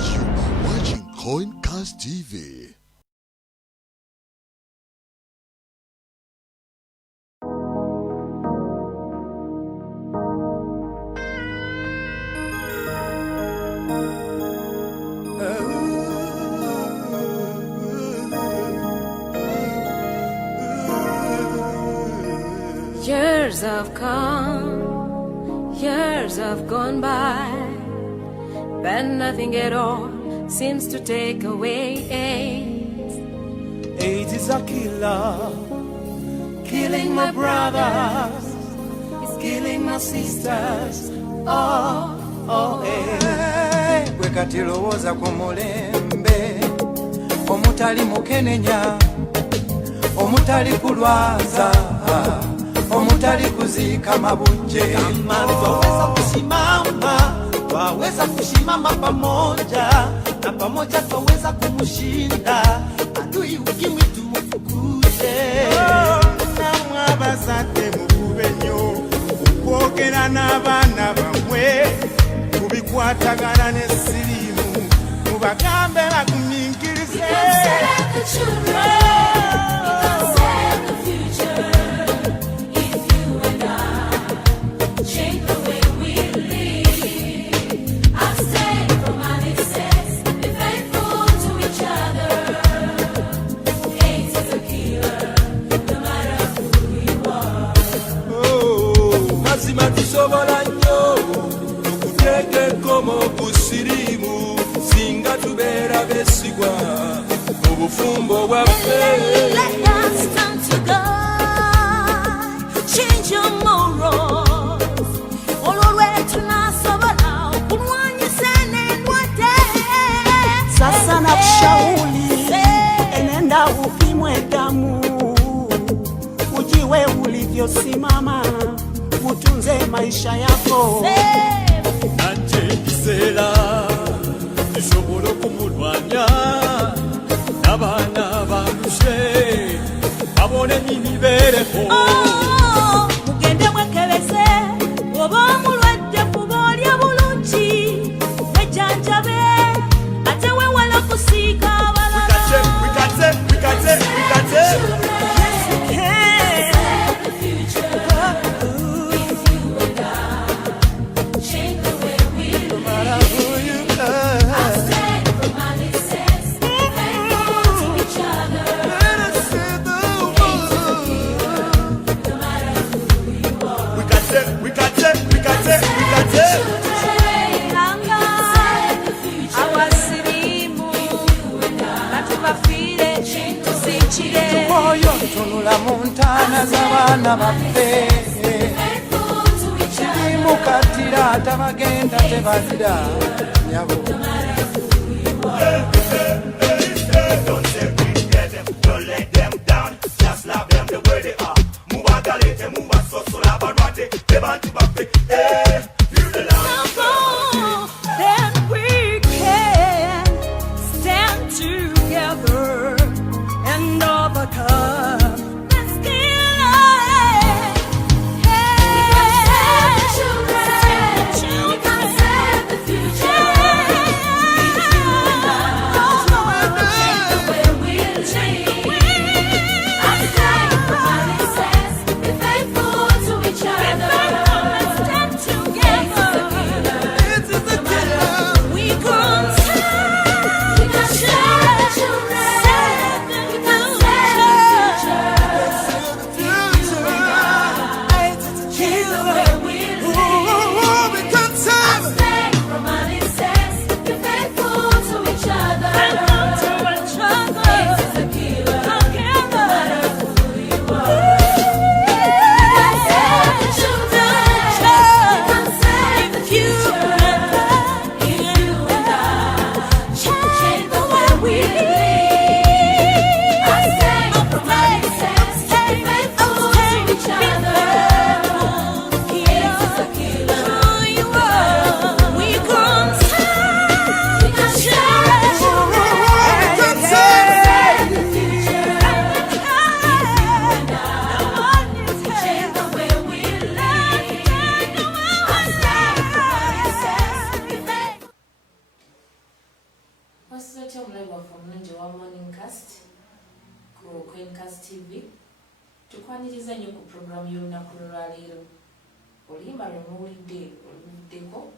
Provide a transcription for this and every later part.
You are watching Coincast TV. Years have come, years have gone by, but nothing at all seems to take away AIDS. AIDS is a killer, killing my brothers, it's killing my sisters. Bwe kati lowooza ku mulembe omutali mukenenya, omutali kulwaza, omutali kuziika mabujje. Kama twaweza kusimama, twaweza kusimama pamoja, na pamoja twaweza kumushinda adui ukimwi tumufukuze. Namwe abazadde mukube nnyo okwogera n'abaana bammwe kubikwatagana n'essirimu, mubagambe bagumiikirize. Tusobola nnyo okuteeka ekkomo ku ssiriimu singa tubeera beesigwa mu bufumbo bwaffe. Let us stand together, change your morals. Olwo tunasobola okulwanyisa endwadde. Sasa nakushauri enenda upimwe damu, ujiwe ulivyosimama, utunze maisha yako. Nanje ekiseera kisobola okumulwanya, n'abaana bamushe babone n'imibeereho. Mugende mwekebeze oba omulwadde kuba olya bulungi, wejjanjabe ate weewala kusiika abalala. Wikate. Tukoyo tunula mu ntaana z'abaana baffe, kimukatira tabagenda tebazira nyabo. Don't say we get them, don't let them down, just love them the way they are. Mubagalete, mubasoso, labarwate, bebantu baffe, feel the love. Then we can stand together and overcome. Let's kill it. We can save the future. Queencast TV. Tukwaniriza nnyo ku programu y'olunaku lwaleero. Oluyimba lwe muwuliddeko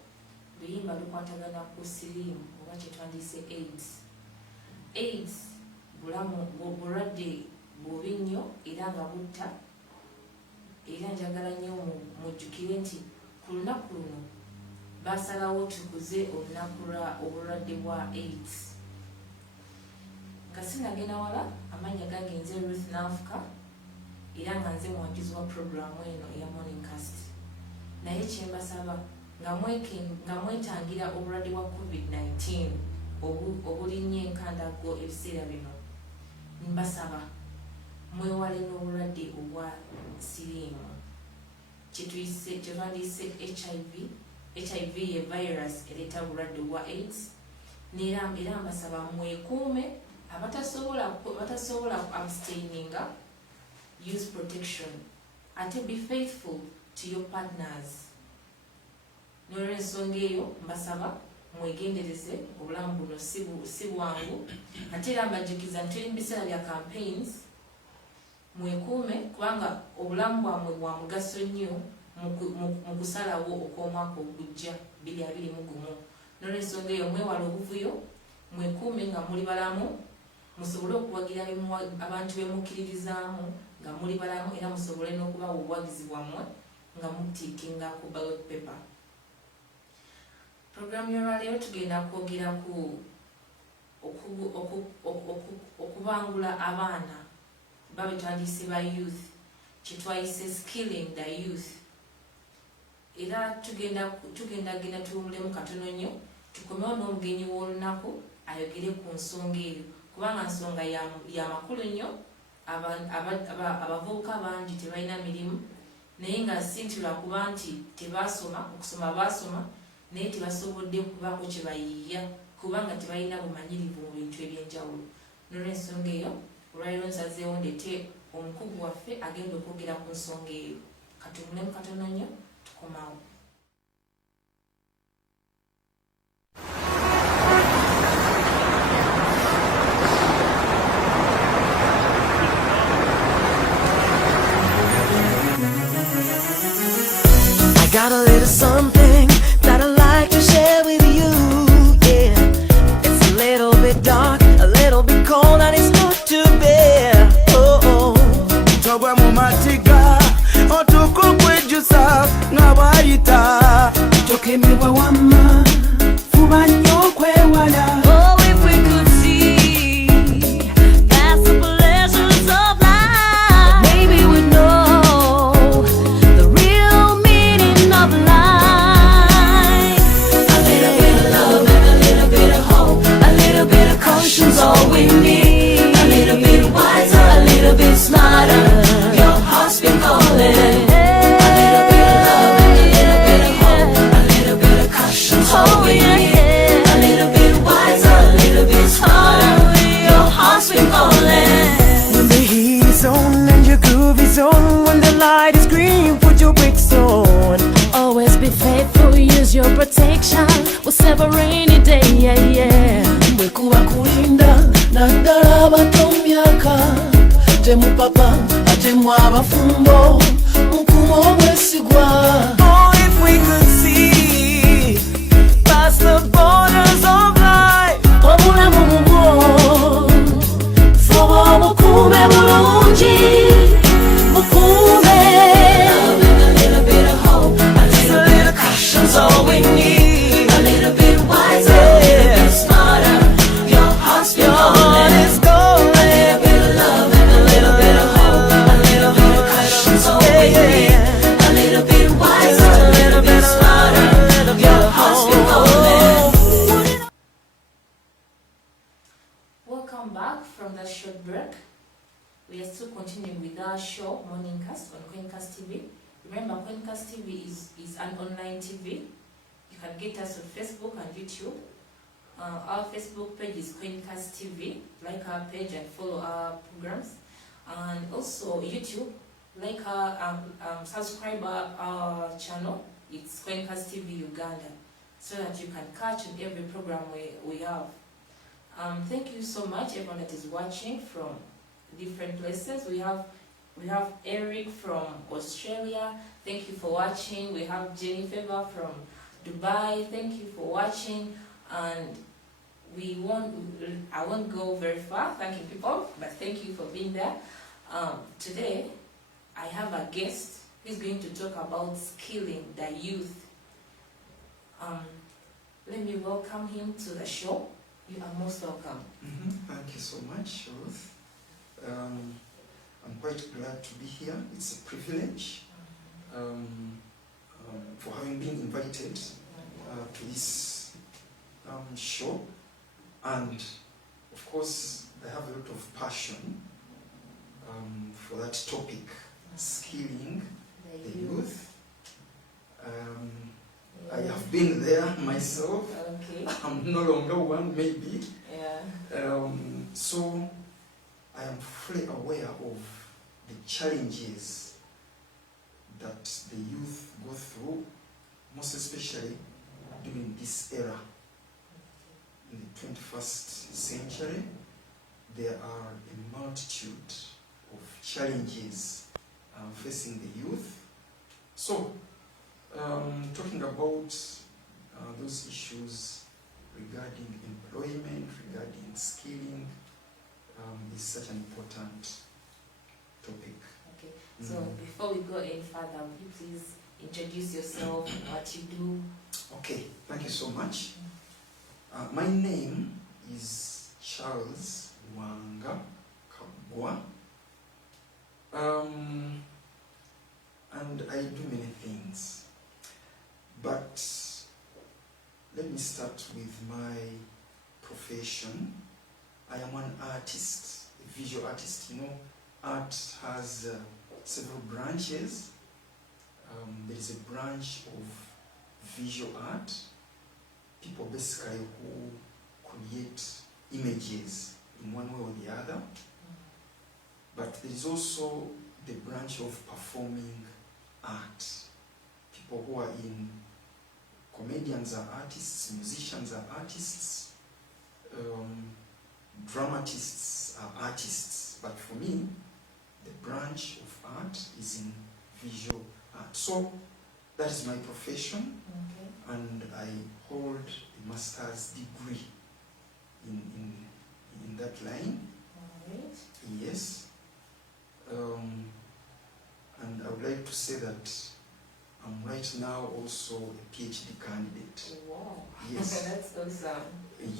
luyimba lukwatagana ku siriimu oba kyetwandiise AIDS. AIDS bulwadde bubi nnyo era nga butta, era njagala nnyo mujjukire nti ku lunaku luno basalawo tukuze olunaku obulwadde bwa AIDS. Kasinagenda wala, amannya gange nze Ruth Nanfuka era nga nze muwagizi wa programu eno eya Morningcast. Naye kyembasaba nga mwetangira obulwadde bwa COVID-19 obulinnye enkandago ebiseera bino, mbasaba mwewale n'obulwadde obwa siriimu kyetwandiise HIV ye virus ereeta obulwadde obwa AIDS. Era mbasaba mwekuume, abatasobola abstaininga, use protection, ate be faithful to your partners. N'olw'ensonga eyo mbasaba mwegendereze, obulamu buno si bwangu, ate era mbajjukiza nti tuli mu biseera bya campaigns. Mwekuume kubanga obulamu bwammwe bwa mugaso nnyo mu kusalawo okw'omwaka ogujja 2021. N'olw'ensonga eyo mwewala obuvuyo, mwekuume nga muli balamu, musobole okuwagira abantu bemukkiririzaamu nga muli balamu, era musobole n'okubawa obuwagizi bwammwe nga mutiikinga ku ballot paper. Programu y'olwaleero tugenda kwogera ku okubangula abaana babetwandiise ba youth, kyetwayise skilling the youth. Era tugenda tuwumulemu katono nnyo, tukomewo n'omugenyi w'olunaku ayogere ku nsonga eyo, kubanga nsonga ya makulu nnyo. Abavubuka bangi tebalina mirimu, naye nga si nti lwakuba nti tebasoma, okusoma basoma, naye tebasobodde kubaako kye bayiiya kubanga tebalina bumanyirivu mu bintu ebyenjawulo. N'olw'ensonga eyo olwaleero nsazeewo ndeete omukugu waffe agenda okwogera ku nsonga eyo. Katuwumulemu katono nnyo, tukomawo. Got a little something that I'd like to share with you, yeah. It's a little bit dark, a little bit cold, and it's not to bear, oh. Togwa mu matiga, otukukwejusa n'abayita. Tokemebwa wamma, fuba nnyo okwewala. Oh, if we could see past the pleasures of life, maybe we'd know the real meaning of life. A little bit of love and a little bit of hope, a little bit of caution's all we need. A little bit wiser, a little bit smarter, your heart's been calling. A little bit of love and a little bit of hope, a little bit of caution's all we need. A little bit wiser, a little bit smarter, your heart's been calling. When the heat is on and your groove is on, when the light is green, put your brakes on. Always be faithful, use your protection. We'll save a rainy day, yeah, yeah. Bwe kuba kulinda naddala abato mu myaka, temupapa ate mu abafumbo, mukuma obwesigwa. Oh, if we could see past the borders of life, obulamu bubwo fuba obukuume bulungi, bukuume. Love and a little bit of hope, a little bit of caution's all we need. A little bit wiser, a little bit smarter, your heart's been calling. It's going. A little bit of love and a little bit of hope, a little bit of caution's all we need. A little bit wiser, a little bit smarter, your heart's been calling. Welcome back from that short break. We are still continuing with our show, Morningcast, on Queencast TV. Remember, Queencast TV is an online TV. You can get us on Facebook and YouTube. Our Facebook page is Queencast TV. Like our page and follow our programs. And also YouTube, like our subscribe our channel. It's Queencast TV Uganda, so that you can catch on every program we have. Thank you so much, everyone that is watching from different places. We have Eric from Australia. Thank you for watching. We have Jenny Favor from Dubai. Thank you for watching. And I won't go very far thanking people, but thank you for being there. Today I have a guest who's going to talk about skilling the youth. Let me welcome him to the show. You are most welcome. Thank you so much, Ruth. I'm quite glad to be here. It's a privilege for having been invited to this show. And of course, I have a lot of passion for that topic, skilling the youth. I have been there myself. Okay. I'm no longer one, maybe. Yeah. So I am fully aware of the challenges that the youth go through, most especially during this era. In the 21st century, there are a multitude of challenges facing the youth. So, talking about those issues regarding employment, regarding skilling, is such an important topic. Okay. So before we go any further, would you please introduce yourself and what you do? Okay, thank you so much. My name is Charles Wanga Kabwa, and I do many things. But let me start with my profession. I am an artist, a visual artist. You know, art has several branches. There is a branch of visual art. People basically who create images in one way or the other. But there is also the branch of performing art. People who are in, comedians are artists, musicians are artists, dramatists are artists. But for me, the branch of art is in visual art. So that is my profession. Okay. And I hold a master's degree in that line. Alright. Yes. And I would like to say that I'm right now also a PhD candidate. Wow. Yes. That's awesome.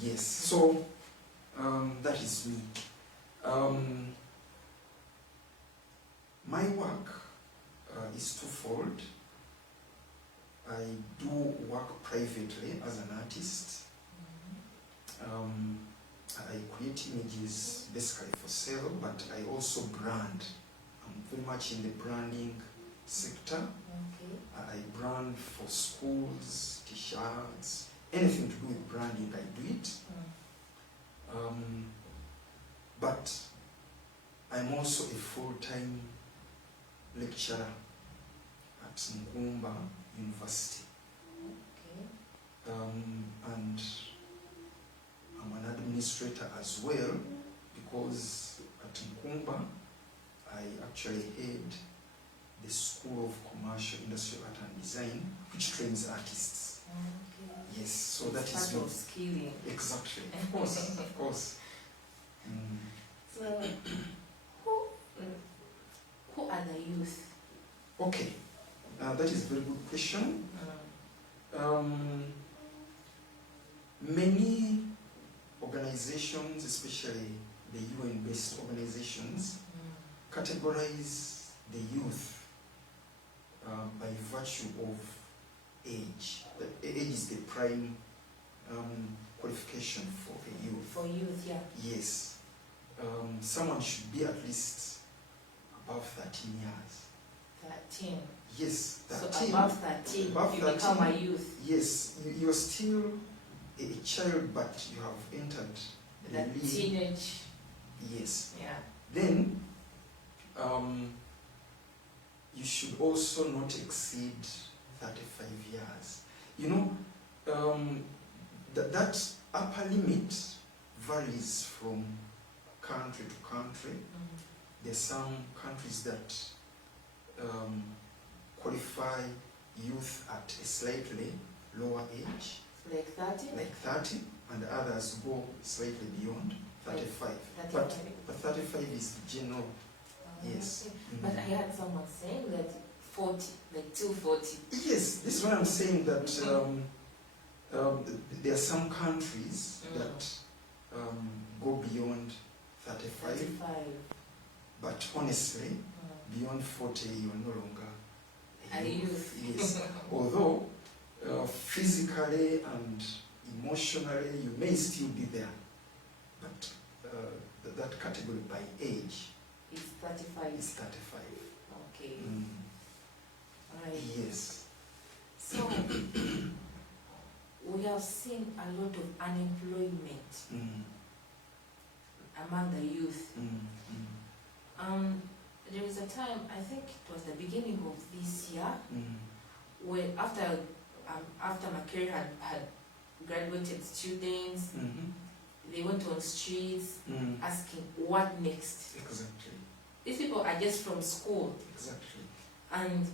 Yes. So that is me. My work is twofold. I do work privately as an artist. I create images basically for sale, but I also brand. I'm very much in the branding sector. Okay. I brand for schools, t-shirts, anything to do with branding, I do it. But I'm also a full-time lecturer at Nkumba University. Okay. And I'm an administrator as well, because at Nkumba I actually head the School of Commercial, Industrial Art and Design, which trains artists. Okay. Yes, so that is part me. of skilling. Exactly, of course, of course. So, who are the youth? Okay, that is a very good question. Many organizations, especially the UN-based organizations, categorize the youth by virtue of age. Age is the prime qualification for a youth. For youth, yeah. Yes. Someone should be at least above 13 years. 13. Yes, 13. So above 13, Above you 13, become a youth. Yes, you're still a child, but you have entered the That league. teenage. Yes. Yeah. Then, you should also not exceed 35 years. You know, that upper limit varies from country to country. There's some countries that qualify youth at a slightly lower age, Like 30? like 30, and others go slightly beyond 35. Like But 35. 35 is general. Yes. Okay. But I heard someone saying that 40, like till 40. Yes, this is what I'm saying, that there are some countries that go beyond 35, 35. but honestly, beyond 40, you're no longer A youth. Yes. Although physically and emotionally, you may still be there, but that category by age It's 35. is 35. Okay. Mm. Alright. Yes. So, we have seen a lot of unemployment Mm. among the youth. Mm. There was a time, I think it was the beginning of this year, Mm. where after Makere had graduated students, Mm-hmm. they went on streets Mm. asking what next. Exactly. These people are just from school Exactly. and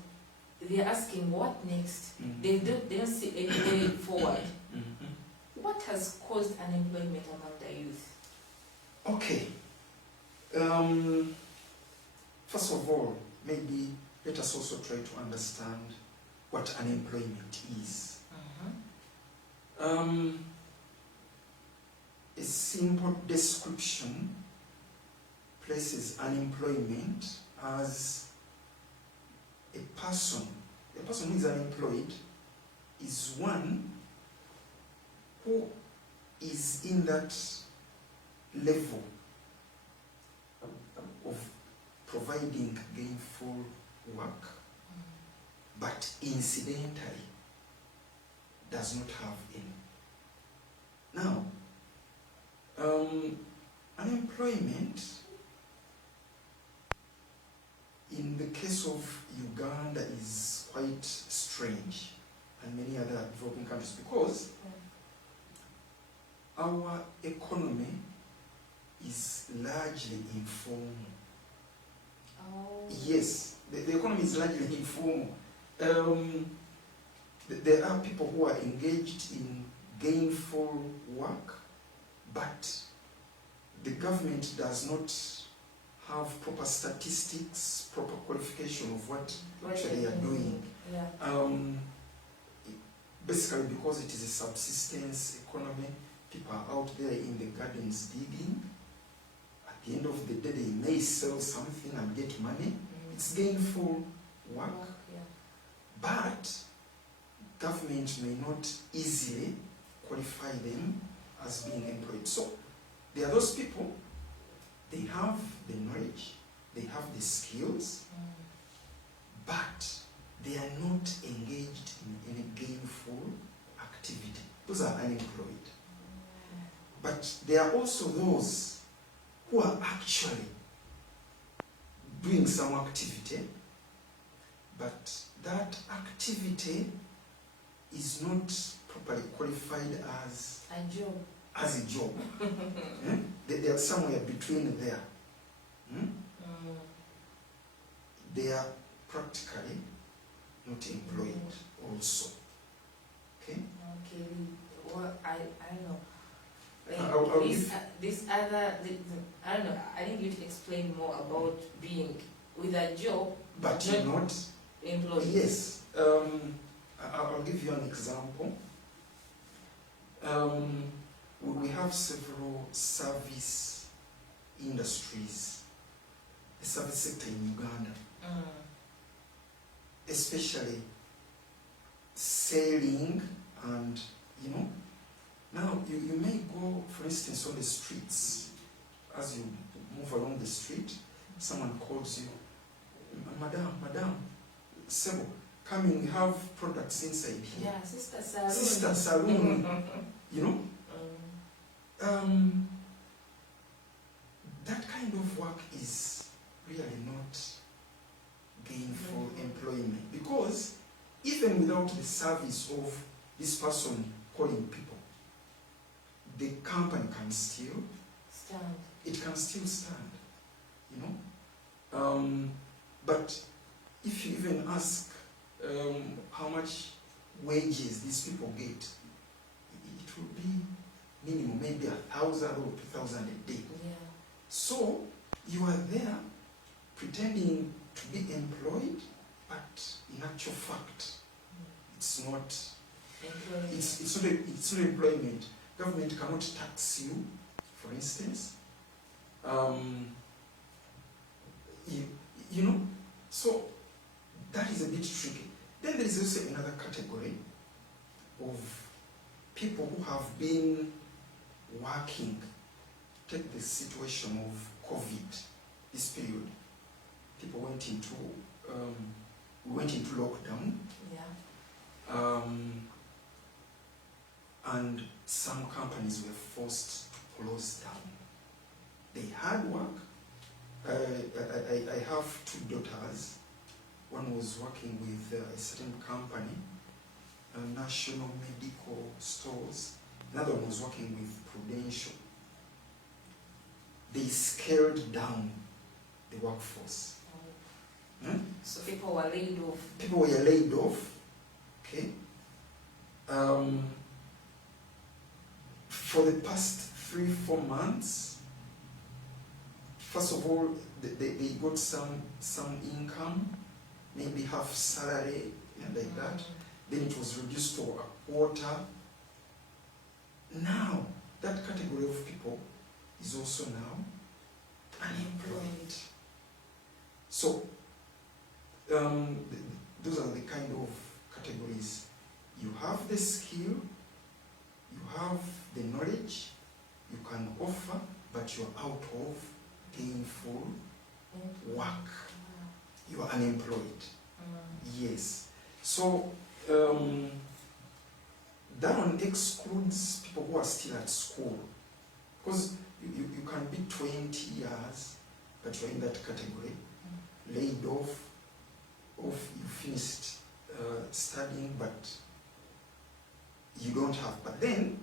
they're asking what next. Mm. They don't see any way forward. Mm-hmm. What has caused unemployment among the youth? Okay. First of all, maybe let us also try to understand what unemployment is. A simple description places unemployment as a person who is unemployed is one who is in that level of providing gainful work, but incidentally does not have any. Now, unemployment in the case of Uganda is quite strange, and many other developing countries, because our economy is largely informal. Oh. Yes, the economy is largely informal. There are people who are engaged in gainful work, but the government does not have proper statistics, proper qualification of what actually they are doing. Yeah. Basically, because it is a subsistence economy, people are out there in the gardens digging. At the end of the day, they may sell something and get money. It's gainful work, Yeah. but government may not easily qualify them as being employed. So there are those people, they have the knowledge, they have the skills, but they are not engaged in any gainful activity. Those are unemployed. But there are also those who are actually doing some activity, but that activity is not properly qualified as A job. a job. They are somewhere between there. They are practically not employed also. Okay? Okay. Well, I don't know. I'll This other, I don't know, I think you'd explain more about being with a job, But you're not. employed. Yes. I'll give you an example. We have several service industries, the service sector in Uganda, especially selling and, now you may go, for instance, on the streets. As you move along the street, someone calls you, Madam, Sebo, come in, we have products inside here. Yeah, sister saloon. Sister saloon, that kind of work is really not gainful employment, because even without the service of this person calling people, the company can still Stand. stand, ask how much wages these people get, it will be minimum, maybe 1,000 or 2,000 a day. Yeah. So you are there pretending to be employed, but in actual fact, it's not. Employment. It's not employment. Government cannot tax you, for instance. You know, so that is a bit tricky. Then there is also another category of people who have been working. Take the situation of COVID, this period. People went into lockdown. Yeah. And some companies were forced to close down. They had work. I have two daughters. One was working with a certain company, National Medical Stores. Another one was working with Prudential. They scaled down the workforce. So people were laid off. People were laid off. Okay. For the past 3-4 months, first of all, they got some income, maybe half salary and like that. Then it was reduced to a quarter. Now, that category of people is also now unemployed. So, those are the kind of categories. You have the skill, you have the knowledge, you can offer, but you're out of gainful work. You are unemployed. Yes. So, that one excludes people who are still at school. Because you can be 20 years, but you're in that category, laid off, you finished studying, but you don't have. But then,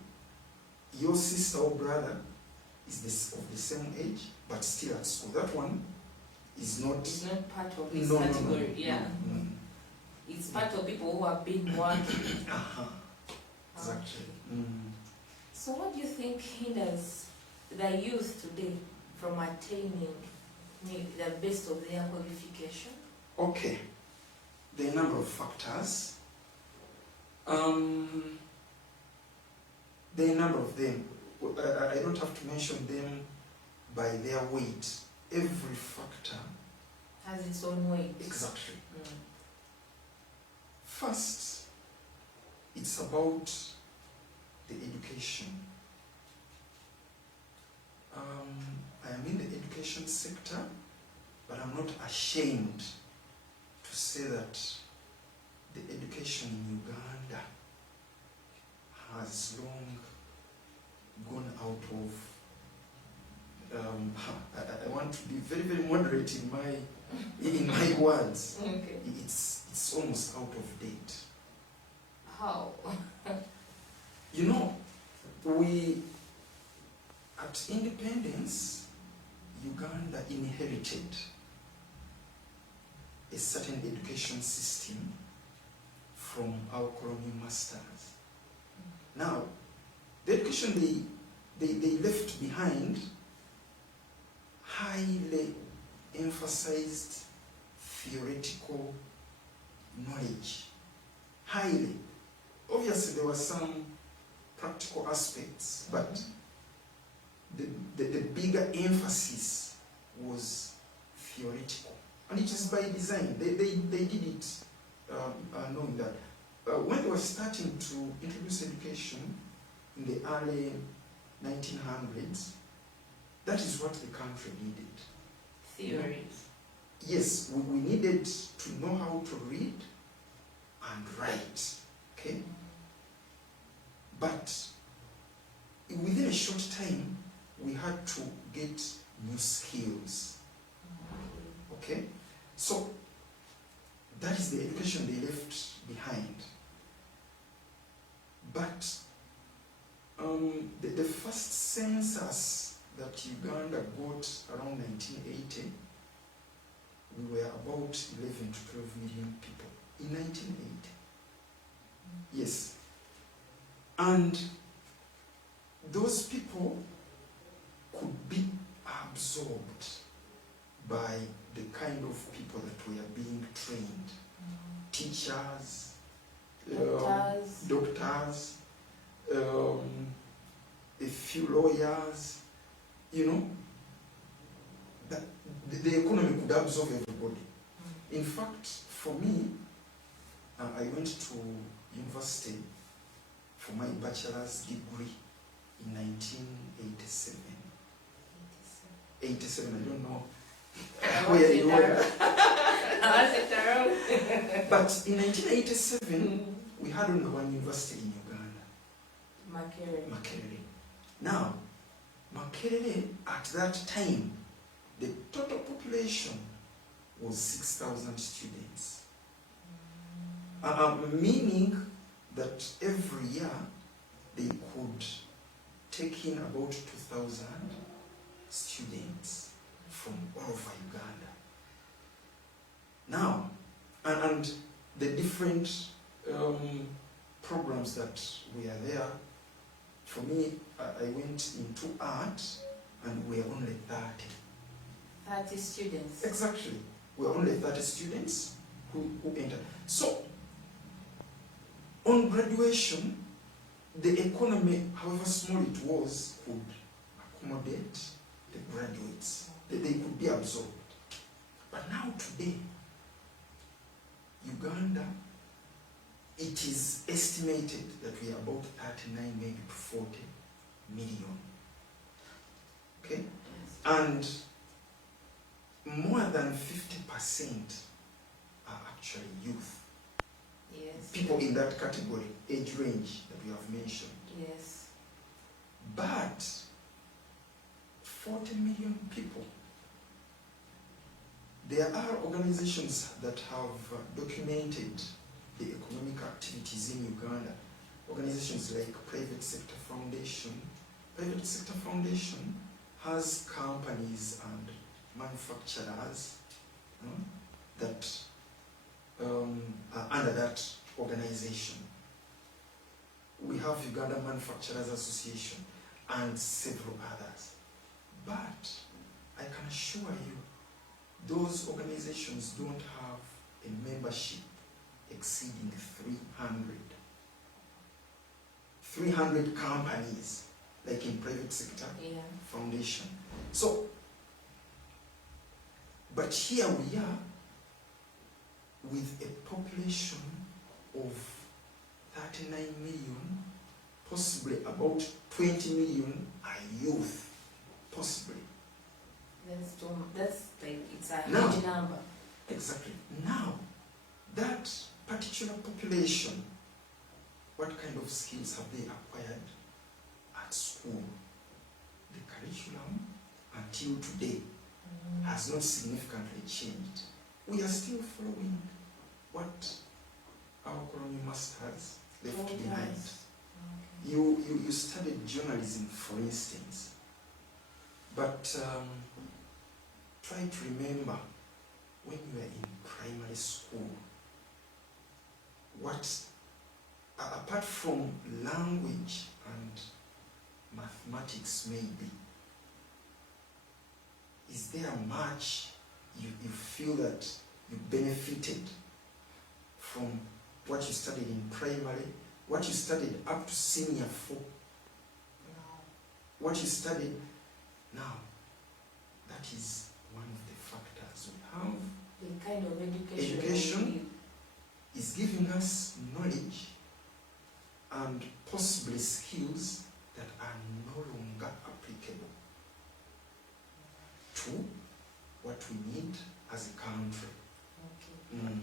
your sister or brother is of the same age, but still at school. That one is not... It's not part of this No. category. Yeah. It's part of people who have been working. Exactly. So what do you think hinders the youth today from attaining the best of their qualification? Okay. There are a number of factors. There are a number of them. I don't have to mention them by their weight. Every factor Has its own weight. exactly. First, it's about the education. I am in the education sector, but I'm not ashamed to say that the education in Uganda has long gone out of... I want to be very, very moderate in my words. Okay. It's almost out of date. How? You know, we, at independence, Uganda inherited a certain education system from our colonial masters. Now, the education they left behind highly emphasized theoretical knowledge. Highly. Obviously, there were some practical aspects, but the bigger emphasis was theoretical. And it is by design. They did it knowing that. When they were starting to introduce education in the early 1900s, that is what the country needed. Theories. Yes, we needed to know how to read and write, okay? But within a short time, we had to get new skills, okay? So, that is the education they left behind. But the first census that Uganda got around 1980 we were about 11 to 12 million people in 1980. Yes. And those people could be absorbed by the kind of people that were being trained. Teachers, doctors, a few lawyers, you know, that the economy could absorb everybody. In fact, for me, I went to university for my bachelor's degree in 1987. 87, I don't know where you were. But in 1987, we had only one university in Uganda. Makerere. Now, Makerere, at that time, the total population was 6,000 students. Meaning that every year they could take in about 2,000 students from all over Uganda. Now, and the different programs that were there, for me, I went into art and we were only 30 students. Exactly. We were only 30 students who entered. So, on graduation, the economy, however small it was, could accommodate the graduates. They could be absorbed. But now today, Uganda, it is estimated that we are about 39, maybe to 40 million. Okay? And more than 50% are actually youth. Yes. People in that category, age range that we have mentioned. Yes. But 40 million people. There are organizations that have documented the economic activities in Uganda. Organizations like Private Sector Foundation. Private Sector Foundation has companies and manufacturers that are under that organization. We have Uganda Manufacturers Association and several others. But I can assure you, those organizations don't have a membership exceeding 300 companies, like in Private Sector Foundation. So, but here we are with a population of 39 million, possibly about 20 million are youth, possibly. That's like, it's a huge number. Exactly. Now, that particular population, what kind of skills have they acquired at school? The curriculum until today has not significantly changed. We are still following what our colonial masters left behind. Okay. You studied journalism, for instance, but try to remember when you were in primary school, what, apart from language and mathematics maybe, is there much you feel that you benefited from what you studied in primary, what you studied up to senior 4? What you studied now, that is one of the factors we have. The kind of Education is giving us knowledge and possibly skills that are no longer applicable to what we need as a country. Okay.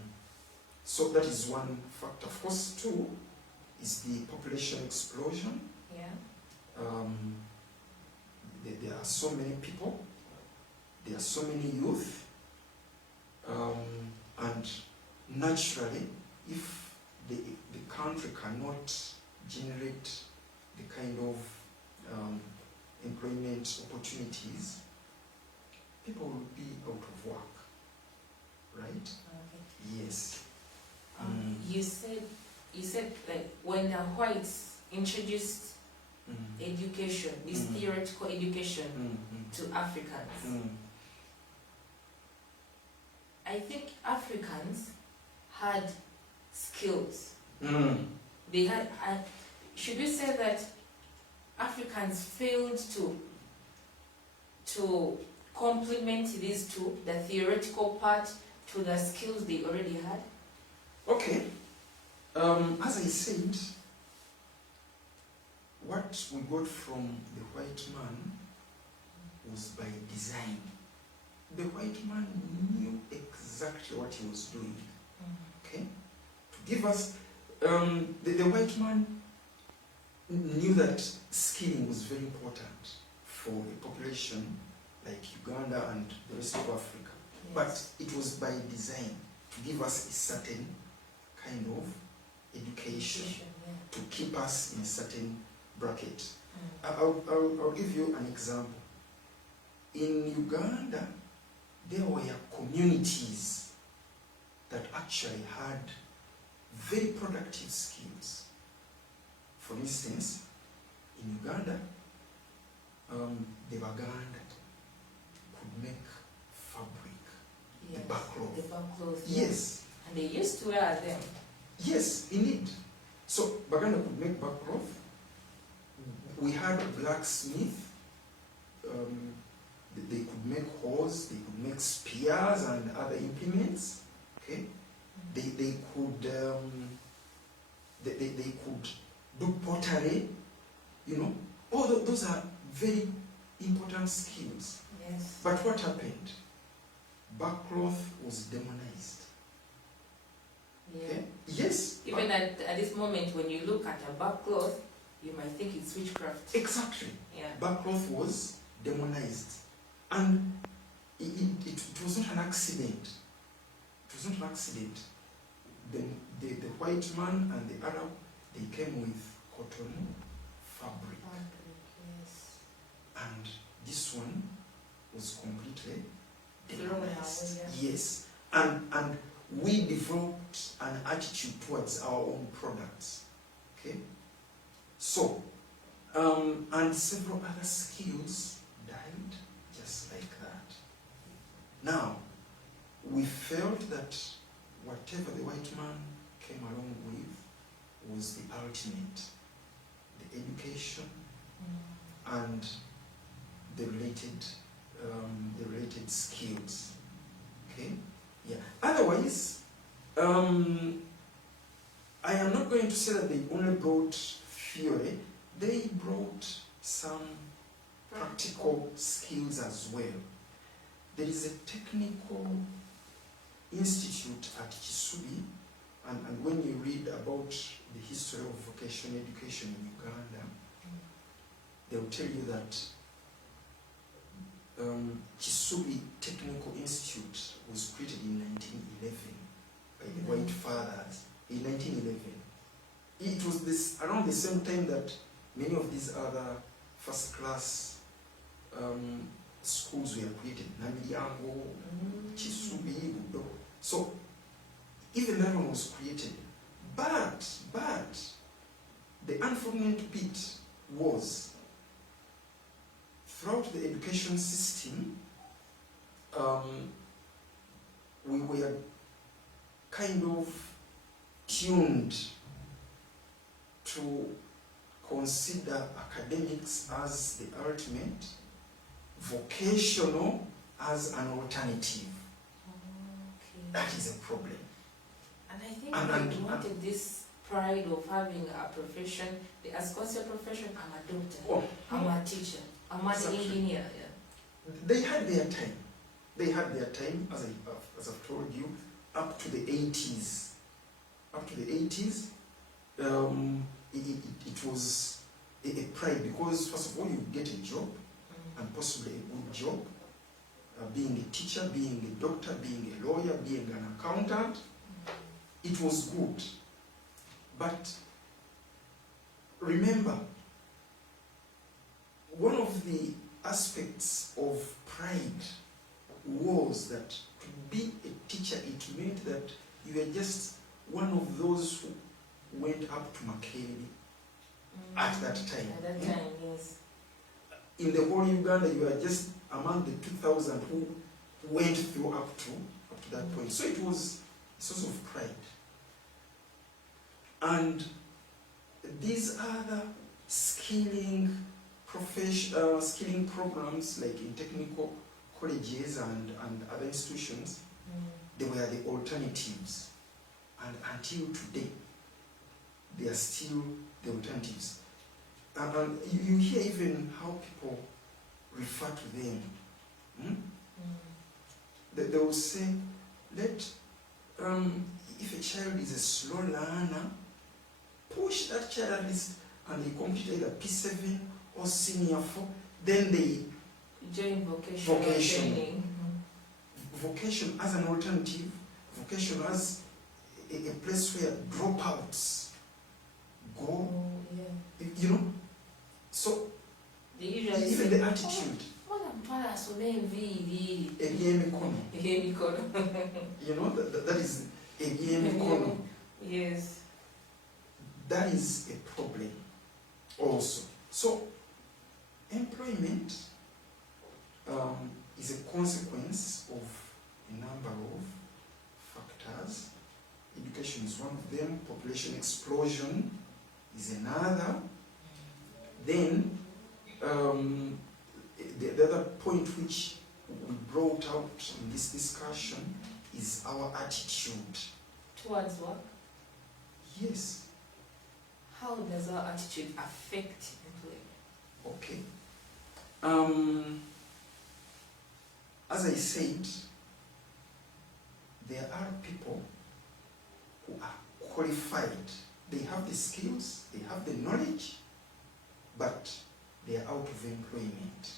So that is one factor. Of course, two is the population explosion. Yeah. There are so many people, there are so many youth, and naturally, if the country cannot generate the kind of employment opportunities, people will be out of work. said like when the whites introduced education, this theoretical education to Africans, I think Africans had skills. They had. Should we say that Africans failed to complement these two, the theoretical part to the skills they already had? Okay. As I said, what we got from the white man was by design. The white man knew exactly what he was doing. Okay? To give us, the white man knew that skilling was very important for a population like Uganda and the rest of Africa. Yes. But it was by design to give us a certain kind of education, to keep us in a certain bracket. I'll give you an example. In Uganda, there were communities that actually had very productive skills. For instance, in Uganda, the Baganda could make fabric, Yes. the backcloth. The backcloth. Yes, And they used to wear them. yes, indeed. So Baganda could make backcloth. We had a blacksmith. They could make hoes, they could make spears and other implements. Okay, they could do pottery. You know, all those are very important skills. Yes. But what happened? Backcloth was demonized. Yeah. Okay? Yes. Even at this moment, when you look at a backcloth, you might think it's witchcraft. Exactly. Yeah. Backcloth was demonized. And it was not an accident. It was not an accident. The white man and the Arab, they came with cotton fabric. Yes. And this one was completely Thrown demonized. away, yeah. Yes. And we developed an attitude towards our own products. Okay? So, and several other skills died just like that. Now, we felt that whatever the white man came along with was the ultimate, the education and the related skills. Okay? Yeah. Otherwise, I am not going to say that they only brought theory. They brought some practical skills as well. There is a technical institute at Kisubi, and when you read about the history of vocational education in Uganda, they will tell you that Kisubi Technical Institute was created in 1911 by the White Fathers. In 1911, it was this around the same time that many of these other first-class schools were created. Namilyango, Kisubi, Budo. So even that one was created. But the unfortunate bit was throughout the education system, we were kind of tuned to consider academics as the ultimate, vocational as an alternative. Okay. That is a problem. And I think And- they wanted this pride of having a profession. They ask, what's your profession? I'm a doctor. Oh, I'm a teacher. I'm an Exactly. engineer. Yeah. they had their time. They had their time, as I've told you, up to the 80s. Up to the 80s, it was a pride because, first of all, you get a job, and possibly a good job, being a teacher, being a doctor, being a lawyer, being an accountant. It was good. But remember, one of the aspects of pride was that to be a teacher, it meant that you were just one of those went up to Makerere at that time. At that time, yes. In the whole Uganda, you are just among the 2,000 who went through up to that point. So it was a source of pride. And these other skilling programs, like in technical colleges and other institutions, they were the alternatives. And until today, they are still the alternatives. And you hear even how people refer to them. They will say, if a child is a slow learner, push that child at least, and they complete either P7 or senior 4, then they join vocational training. Vocation as an alternative, vocation as a place where dropouts go, you know. So even the attitude, you know, that is a yes. That is a problem also. So employment is a consequence of a number of factors. Education is one of them, population explosion is another. Then the other point which we brought out in this discussion is our attitude. Towards what? Yes. How does our attitude affect employment? Okay. As I said, there are people who are qualified. They have the skills, they have the knowledge, but they are out of employment.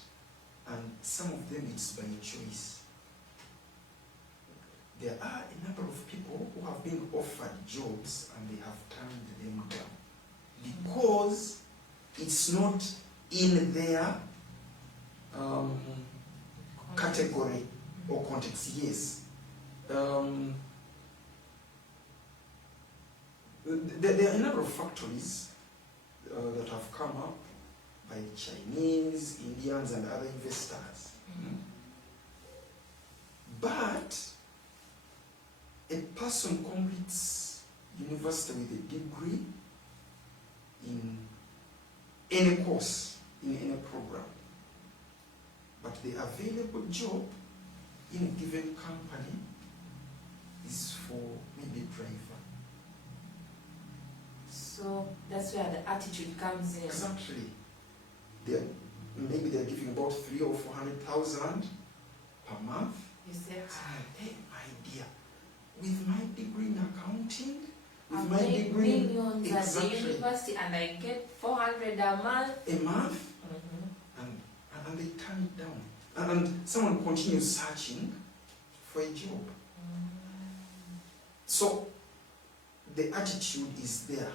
And some of them it's by choice. There are a number of people who have been offered jobs and they have turned them down because it's not in their category or context. Yes. There are a number of factories that have come up by the Chinese, Indians, and other investors. But a person completes university with a degree in any course, in any program, but the available job in a given company is for maybe driver. So that's where the attitude comes in. Exactly. Maybe they're giving about 300,000 or 400,000 per month. You say, hey, my dear, with my degree in accounting, with I my make degree millions at the university and I get 400 a month. And they turn it down. And someone continues searching for a job. So the attitude is there.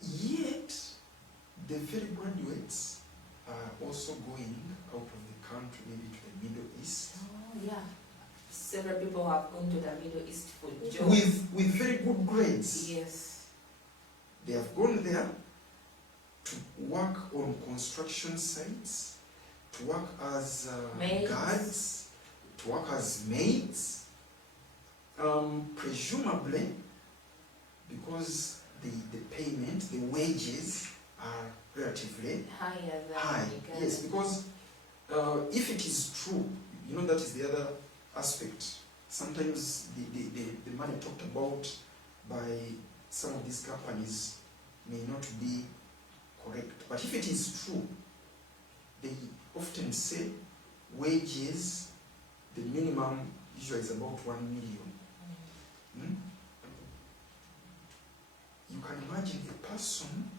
Yet the very graduates are also going out of the country, maybe to the Middle East. Oh yeah. Several people have gone to the Middle East for jobs. With very good grades. Yes. They have gone there to work on construction sites, to work as guards, to work as maids, presumably because the payment, the wages are relatively higher than high. Yes, because if it is true, you know, that is the other aspect. Sometimes the money talked about by some of these companies may not be correct. But if it is true, they often say wages, the minimum usually is about 1 million. You can imagine a person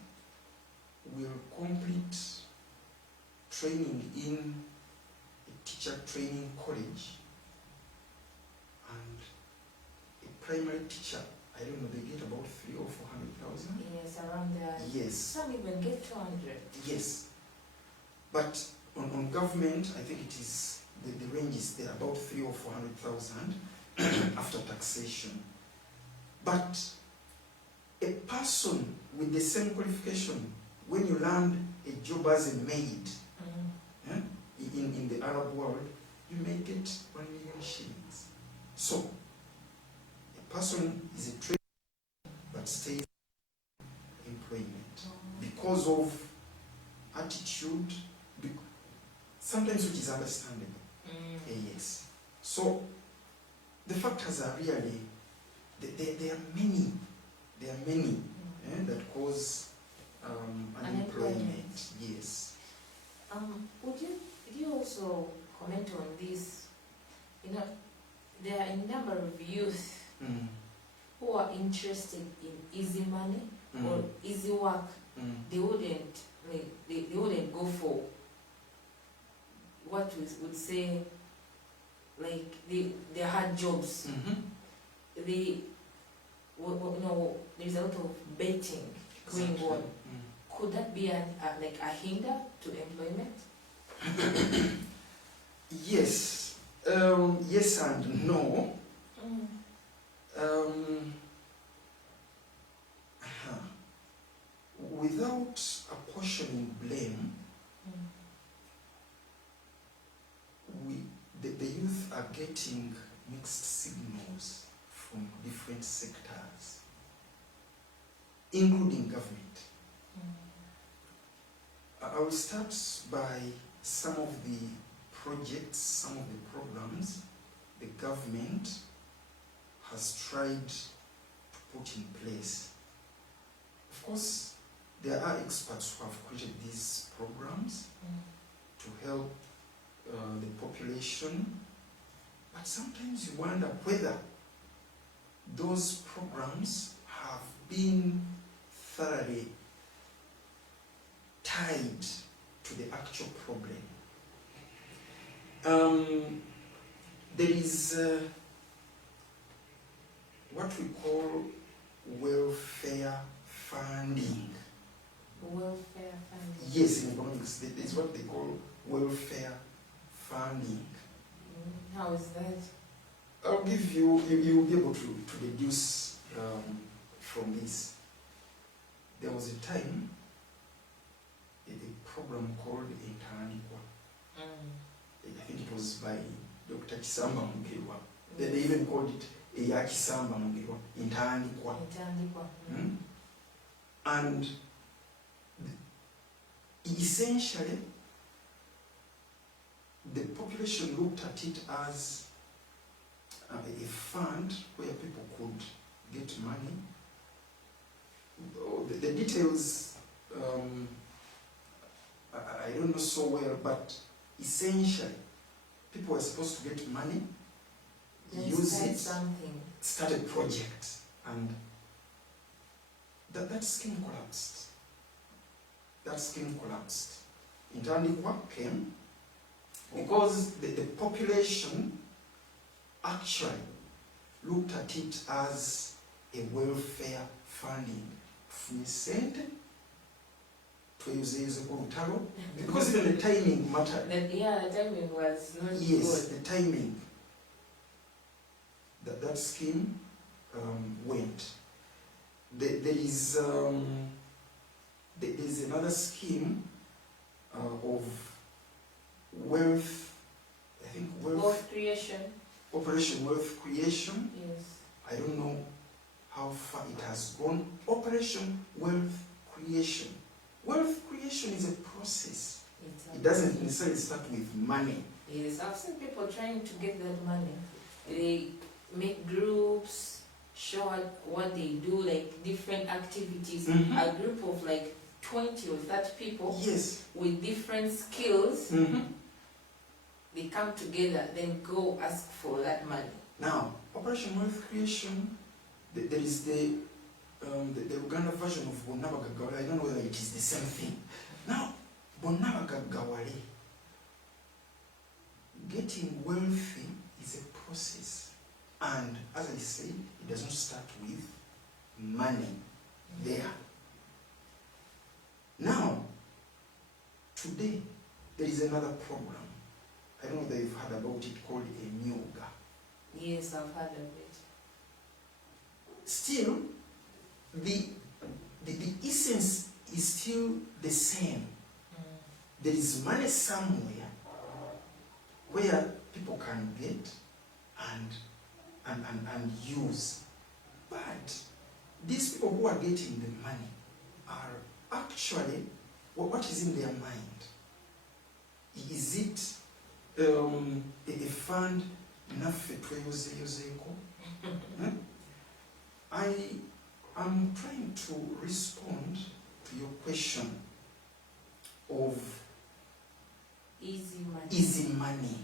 will complete training in a teacher training college, and a primary teacher, I don't know, they get about 300,000 or 400,000. Yes, around there. Yes. Some even get 200. Yes. But on government, I think it is, the range is there, about 300,000 or 400,000 after taxation. But a person with the same qualification, when you land a job as a maid in the Arab world, you may get 1 million shillings. So, a person is a trader but stays in employment because of attitude, sometimes which is understandable. Yes. So, the factors are really, there are many that cause unemployment. Yes. Would you also comment on this? You know, there are a number of youth who are interested in easy money or easy work. They wouldn't go for what we would say like they hard jobs. There's a lot of betting going on. Could that be like a hinder to employment? Yes. Yes and no. Without apportioning blame, the youth are getting mixed signals from different sectors, including government. I will start by some of the projects, some of the programs the government has tried to put in place. Of course, there are experts who have created these programs to help the population, but sometimes you wonder whether those programs have been thoroughly tied to the actual problem. There is what we call welfare funding. Welfare funding? Yes, in economics, there is what they call welfare funding. How is that? I'll give you, you'll be able to deduce from this. There was a time, a program called Intanikwa. I think it was by Dr. Kisamba Mugerwa. They even called it Eya Kisamba Mugerwa, Intanikwa. And essentially, the population looked at it as a fund where people could get money. The details, I don't know so well, but essentially, people were supposed to get money, use it, start a project, and that scheme collapsed. That scheme collapsed. Intanikwa came because the population actually looked at it as a welfare funding. Because even the timing mattered. The timing was not good. Yes, the timing. That scheme went. There is another scheme of wealth, I think wealth creation. Operation Wealth Creation. Yes. I don't know how far it has gone. Operation Wealth Creation. Wealth creation is a process. It doesn't necessarily start with money. Yes, I've seen people trying to get that money. They make groups, show what they do, like different activities. A group of like 20 or 30 people, yes, with different skills, they come together, then go ask for that money. Now, Operation Wealth Creation, there is the Uganda version of Bonabaga Gawale. I don't know whether it is the same thing. Now, Bonabaga Gawale, getting wealthy is a process. And as I said, it doesn't start with money there. Now, today, there is another program. I don't know whether you've heard about it, called Emyooga. Yes, I've heard of it. Still, the essence is still the same. There is money somewhere where people can get and use. But these people who are getting the money are actually, what is in their mind? Is it a fund naffe tweyozeyozeeko? I am trying to respond to your question of easy money.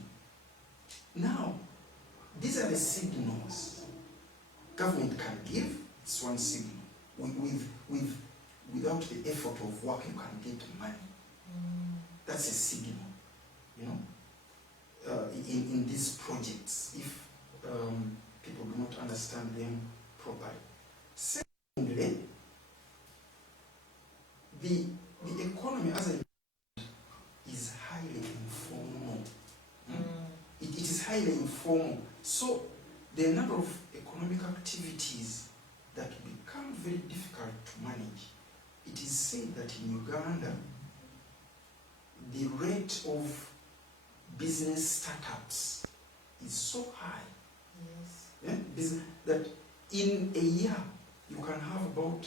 Now, these are the signals government can give. It's one signal. Without the effort of work, you can get money. That's a signal, you know, in these projects, if people do not understand them properly. Secondly, the economy as a is highly informal. It is highly informal. So there are a number of economic activities that become very difficult to manage. It is said that in Uganda, the rate of business startups is so high. Yes. That in a year, you can have about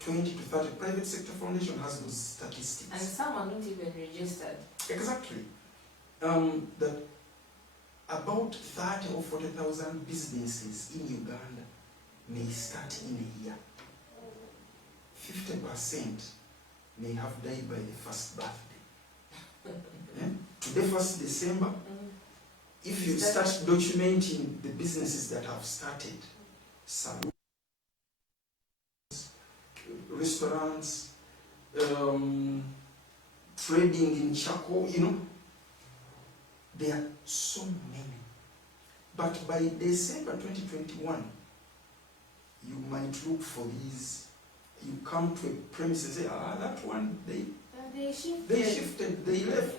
20 to 30. Private sector foundation has those statistics. And some are not even registered. Exactly. That about 30 or 40,000 businesses in Uganda may start in a year. 50% may have died by the first birthday. Today, 1st December, if you start documenting the businesses that have started, salons, restaurants, trading in charcoal, you know, there are so many. But by December 2021, you might look for these. You come to a premise and say, that one, they shifted, they left.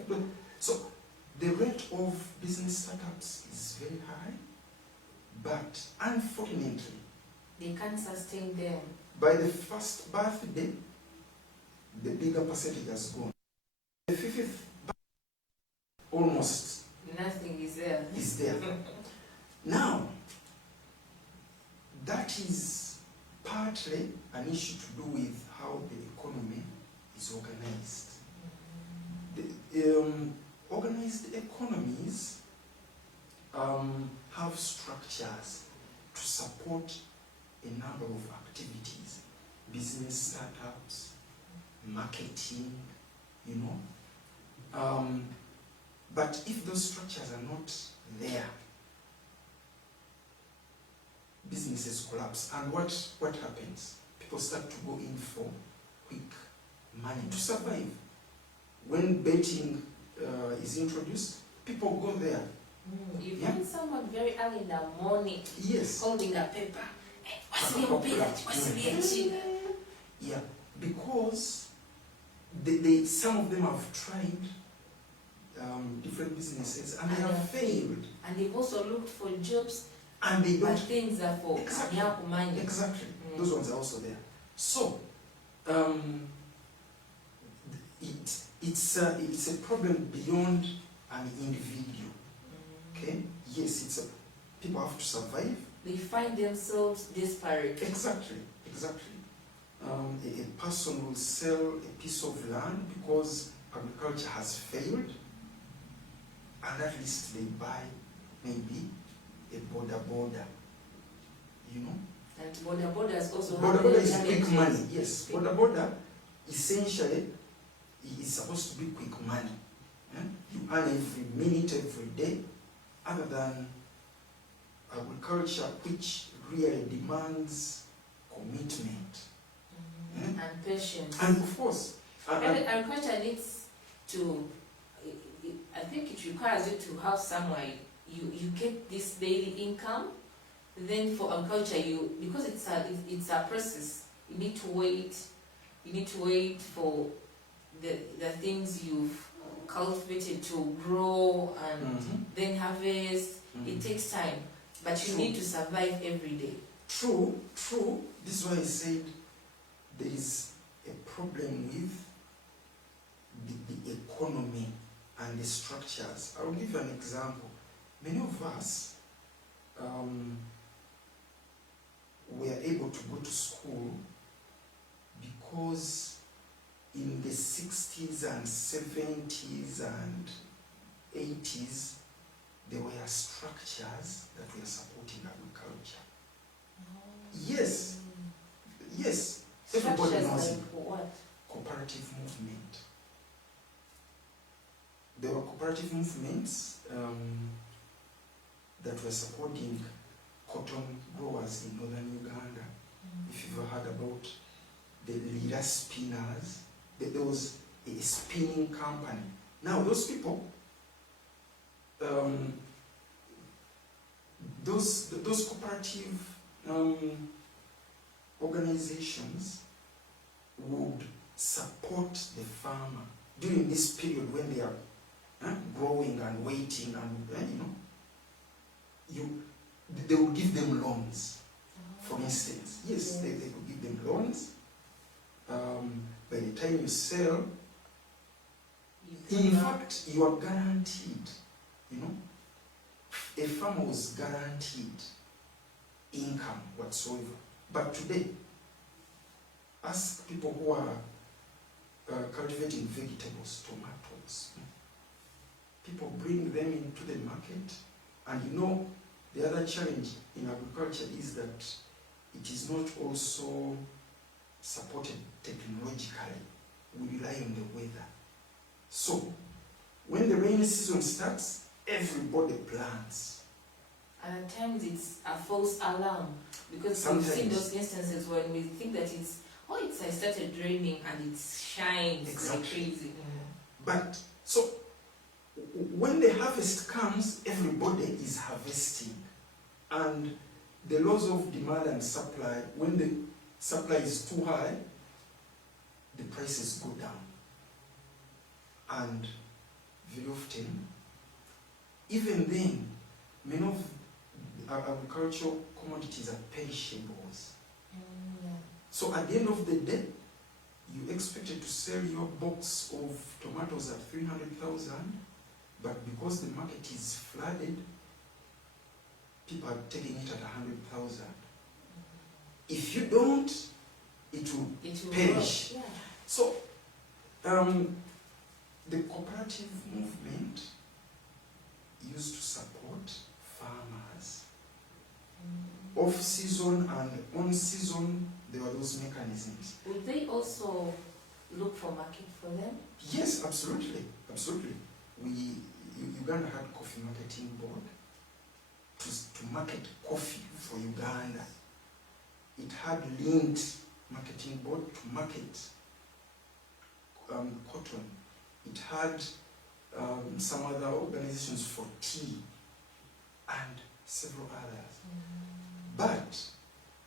So the rate of business startups is very high, but unfortunately, they can't sustain them. by the first birthday, the bigger percentage has gone. The 50th birthday, almost Nothing is there. is there. Now, that is partly an issue to do with how the economy is organized. The organized economies have structures to support a number of activities, business startups, marketing, you know. But if those structures are not there, businesses collapse. And what happens? People start to go in for quick money to survive. When betting is introduced, people go there. You find someone very early in the morning Yes. holding a paper. Yeah, because some of them have tried different businesses and they have failed. And they've also looked for jobs, And they but don't. things are for Exactly. Nyaku money. Exactly. Those ones are also there. So, it's a problem beyond an individual. Okay? Yes, people have to survive. They find themselves desperate. Exactly. A person will sell a piece of land because agriculture has failed, and at least they buy maybe a border, you know. And borders also Border have their is quick challenges. money, yes. Border essentially is supposed to be quick money. You earn every minute, every day, other than agriculture, which really demands commitment. And patience. And of course, Agriculture needs to, I think it requires you to have somewhere you get this daily income. Then for agriculture, because it's a process, you need to wait for the things you've cultivated to grow and then harvest. It takes time, but you need to survive every day. True. This is why I said there is a problem with the economy and the structures. I will give you an example. Many of us were able to go to school because in the 60s and 70s and 80s, there were structures that were supporting agriculture. Yes. Everybody Structures knows it. like what? Cooperative movement. There were cooperative movements that were supporting cotton growers in northern Uganda. If you've heard about the leader spinners, there was a spinning company. Now those people, those cooperative organizations would support the farmer during this period when they are growing and waiting, and they would give them loans. For instance, yes, they would give them loans. By the time you sell, in fact, you are guaranteed. A farmer was guaranteed income whatsoever. But today, ask people who are cultivating vegetables, tomatoes. People bring them into the market, and the other challenge in agriculture is that it is not also supported technologically. We rely on the weather. So, when the rainy season starts, everybody plants. And at times it's a false alarm, because Sometimes. we've seen those instances when we think that it started raining and it shines like Exactly. crazy. But, so, when the harvest comes, everybody is harvesting. And the laws of demand and supply, when the supply is too high, the prices go down. And very often, even then, many of agricultural commodities are perishables. So at the end of the day, you expected to sell your box of tomatoes at 300,000, but because the market is flooded, people are taking it at 100,000. If you don't, it will perish. Yeah. So, the cooperative movement used to support farmers. Off-season and on-season, there were those mechanisms. Would they also look for market for them? Yes, absolutely. Uganda had Coffee Marketing Board to market coffee for Uganda. It had Lint Marketing Board to market cotton. It had some other organizations for tea and several others. But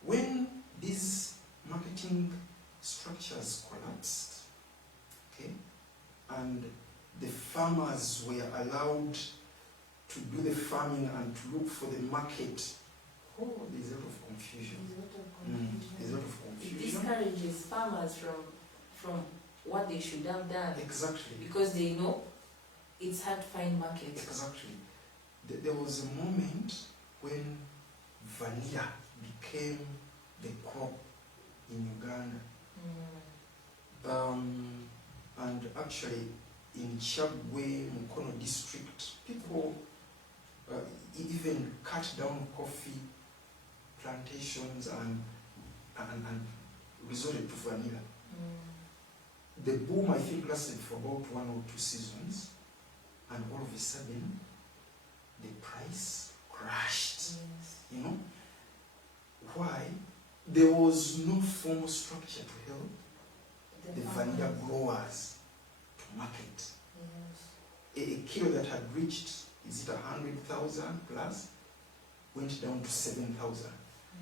when these marketing structures collapsed, okay, and the farmers were allowed to do the farming and to look for the market, there's a lot of confusion. There's a lot of It confusion. discourages farmers from what they should have done, Exactly. because they know it's hard to find markets. Exactly. There was a moment when vanilla became the crop in Uganda. And actually, in Chabwe, Mukono district, people even cut down coffee plantations and resorted to vanilla. The boom, I think, lasted for about 1 or 2 seasons, and all of a sudden, the price crashed. Yes. Why? There was no formal structure to help the vanilla farmers. growers to market. Yes. A kilo that had reached, is it 100,000 plus, went down to 7,000,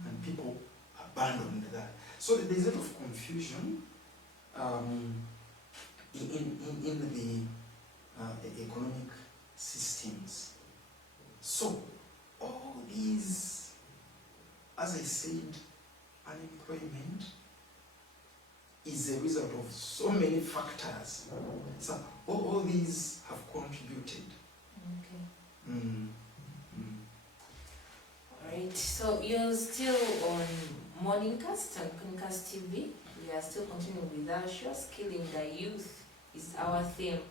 and people abandoned that. So there's a lot of confusion in the economic systems. So all these as I said, unemployment is a result of so many factors. So all these have contributed. Okay. Alright, so you're still on Morningcast and Queencast TV. We are still continuing with our show. Skilling the youth is our theme.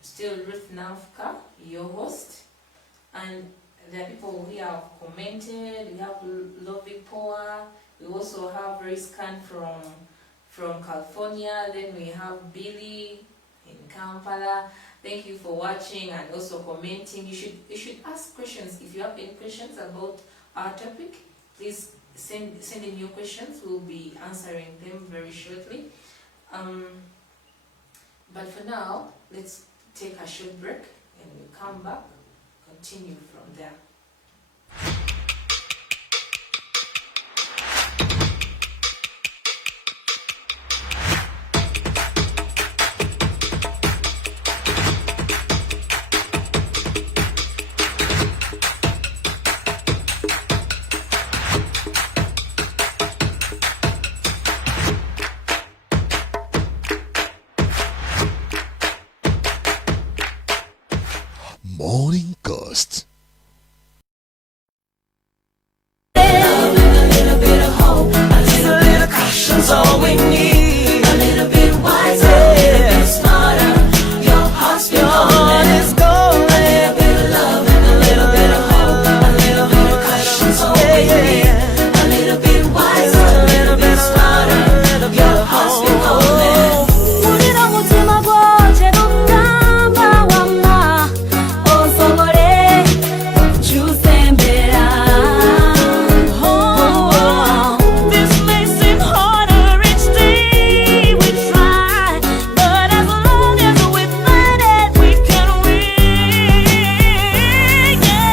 Still Ruth Nafka, your host. And there are people who have commented. We have Lovey Poa. We also have Riskan from California. Then we have Billy in Kampala. Thank you for watching and also commenting. You should ask questions. If you have any questions about our topic, please send in your questions. We'll be answering them very shortly. But for now, let's take a short break and we'll come back, continue from there. Morningcast. Caution's all we need. A little bit wiser, a little bit smarter. Your heart's been calling. A little bit of love and a little bit of hope. A little bit of caution's all we need. A little bit wiser, a little bit smarter. Your heart's been calling. 우리랑 무tima 고 제동감바 왕마 오소거래 주셈베라. This may seem harder each day we try, but as long as we fight it, we can win. Yeah,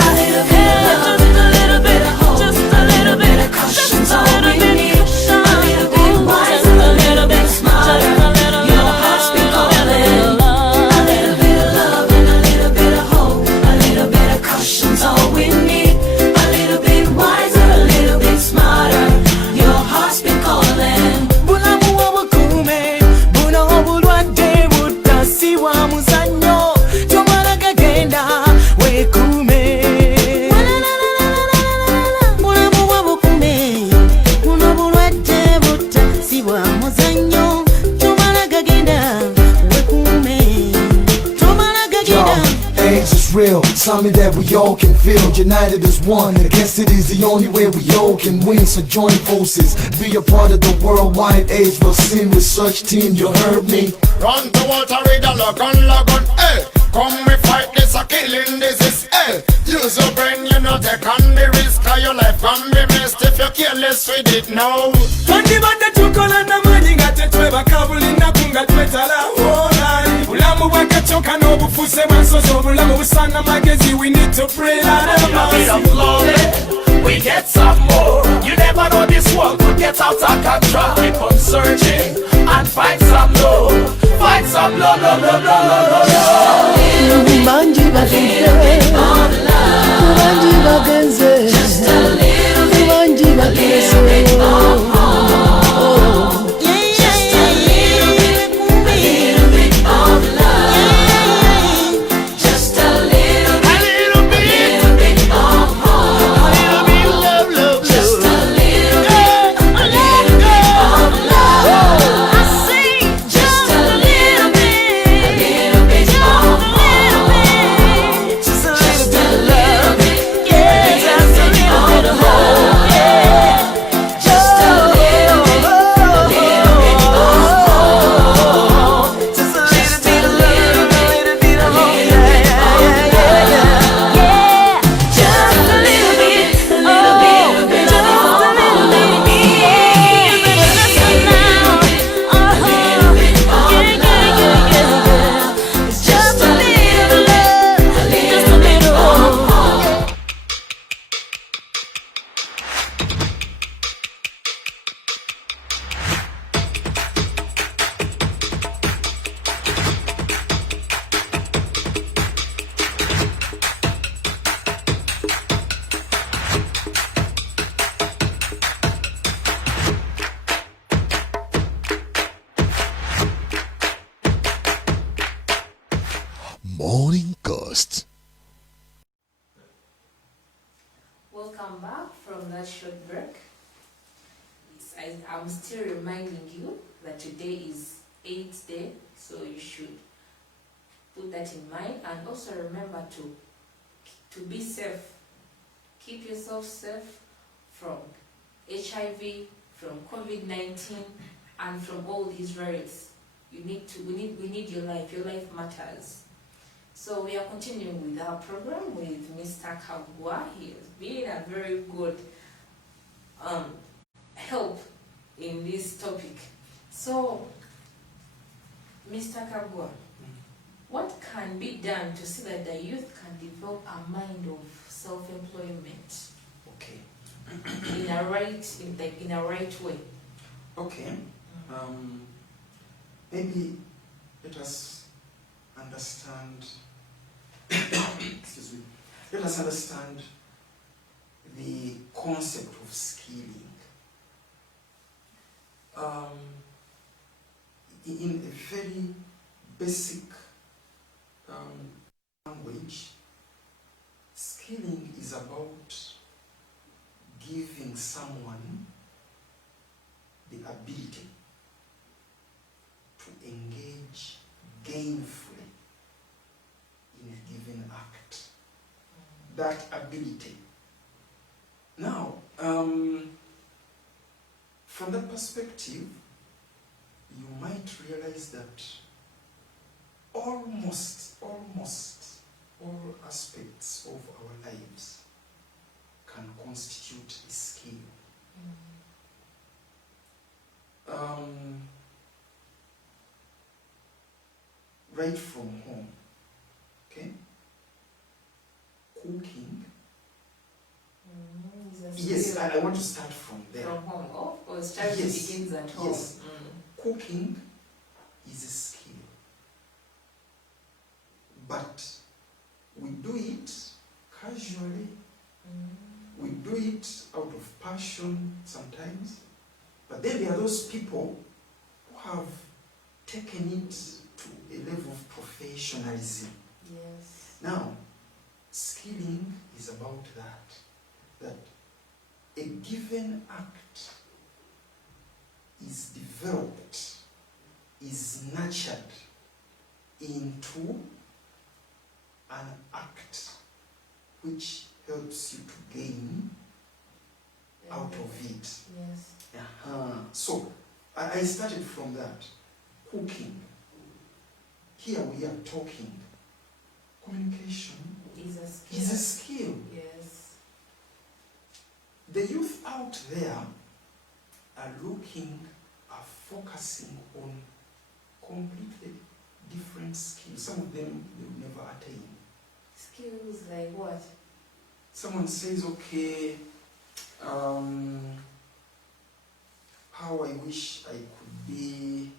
a little bit of hope, just a little bit of caution's all we need. A little bit wiser, a little bit smarter. Your heart's been calling. A little bit of love and a little bit of hope. A little bit of caution's all we need. A little bit wiser, a little bit smarter. Your heart's been calling. bulamu obukuume buno obulwadde butasiwa muzannyo tomala gagenda weekuume bulamu obukuume buno obulwadde butasiwa muzannyo tomala gagenda weekuume tomala gagenda. AIDS is real, something that we all can feel. United as one, against it is the only way we all can win. So join forces, be a part of the worldwide AIDS vaccine research team. You heard me? Run to water with a logon, hey. Come we fight this a killing disease, hey. Use your brain, you know take on the risk. Cause your life can be missed if you're careless with it now. twandibadde tukola n'amaanyi nga tetwebaka buli nnaku nga twetala olali bulamu bwakacoka n'obufuuse bwansozi obulamu busaana magezi. We need to pray out of mercy. We get some more. You never know this world could get out of control. Keep on searching and find some love. Find some love, love, love, love, love, love. Banji bagenze, banji bagenze, just a little bit, banji bagenze. Just a little bit of love. Just a little bit, welcome back from that short break. I'm still reminding you that today is 8th day, so you should put that in mind, and also remember to be safe. Keep yourself safe from HIV, from COVID-19, and from all these variants. We need your life. Your life matters. So we are continuing with our program with Mr. Kagwa. He has been a very good help in this topic. So, Mr. Kagwa, what can be done to see that the youth can develop a mind of self-employment? Okay. in a right way. Okay. Maybe let us understand. Excuse me. Let us understand the concept of skilling. In a very basic language, skilling is about giving someone the ability to engage gainfully in a given act. That ability. Now, from that perspective, you might realize that almost all aspects of our lives can constitute a skill. Right from home, okay? Cooking. Yes, I want to start from there. From home, oh, or starting begins at home. Yes. Cooking is a skill, but we do it casually. We do it out of passion sometimes, but then there are those people who have taken it to a level of professionalism. Yes. Now, skilling is about that a given act is developed, is nurtured into an act which helps you to gain out of it. Yes. So, I started from that. Cooking. Here we are talking. Communication Is a skill. is a skill. Yes. The youth out there are focusing on completely different skills. Some of them they will never attain. Skills like what? Someone says, okay, how I wish I could be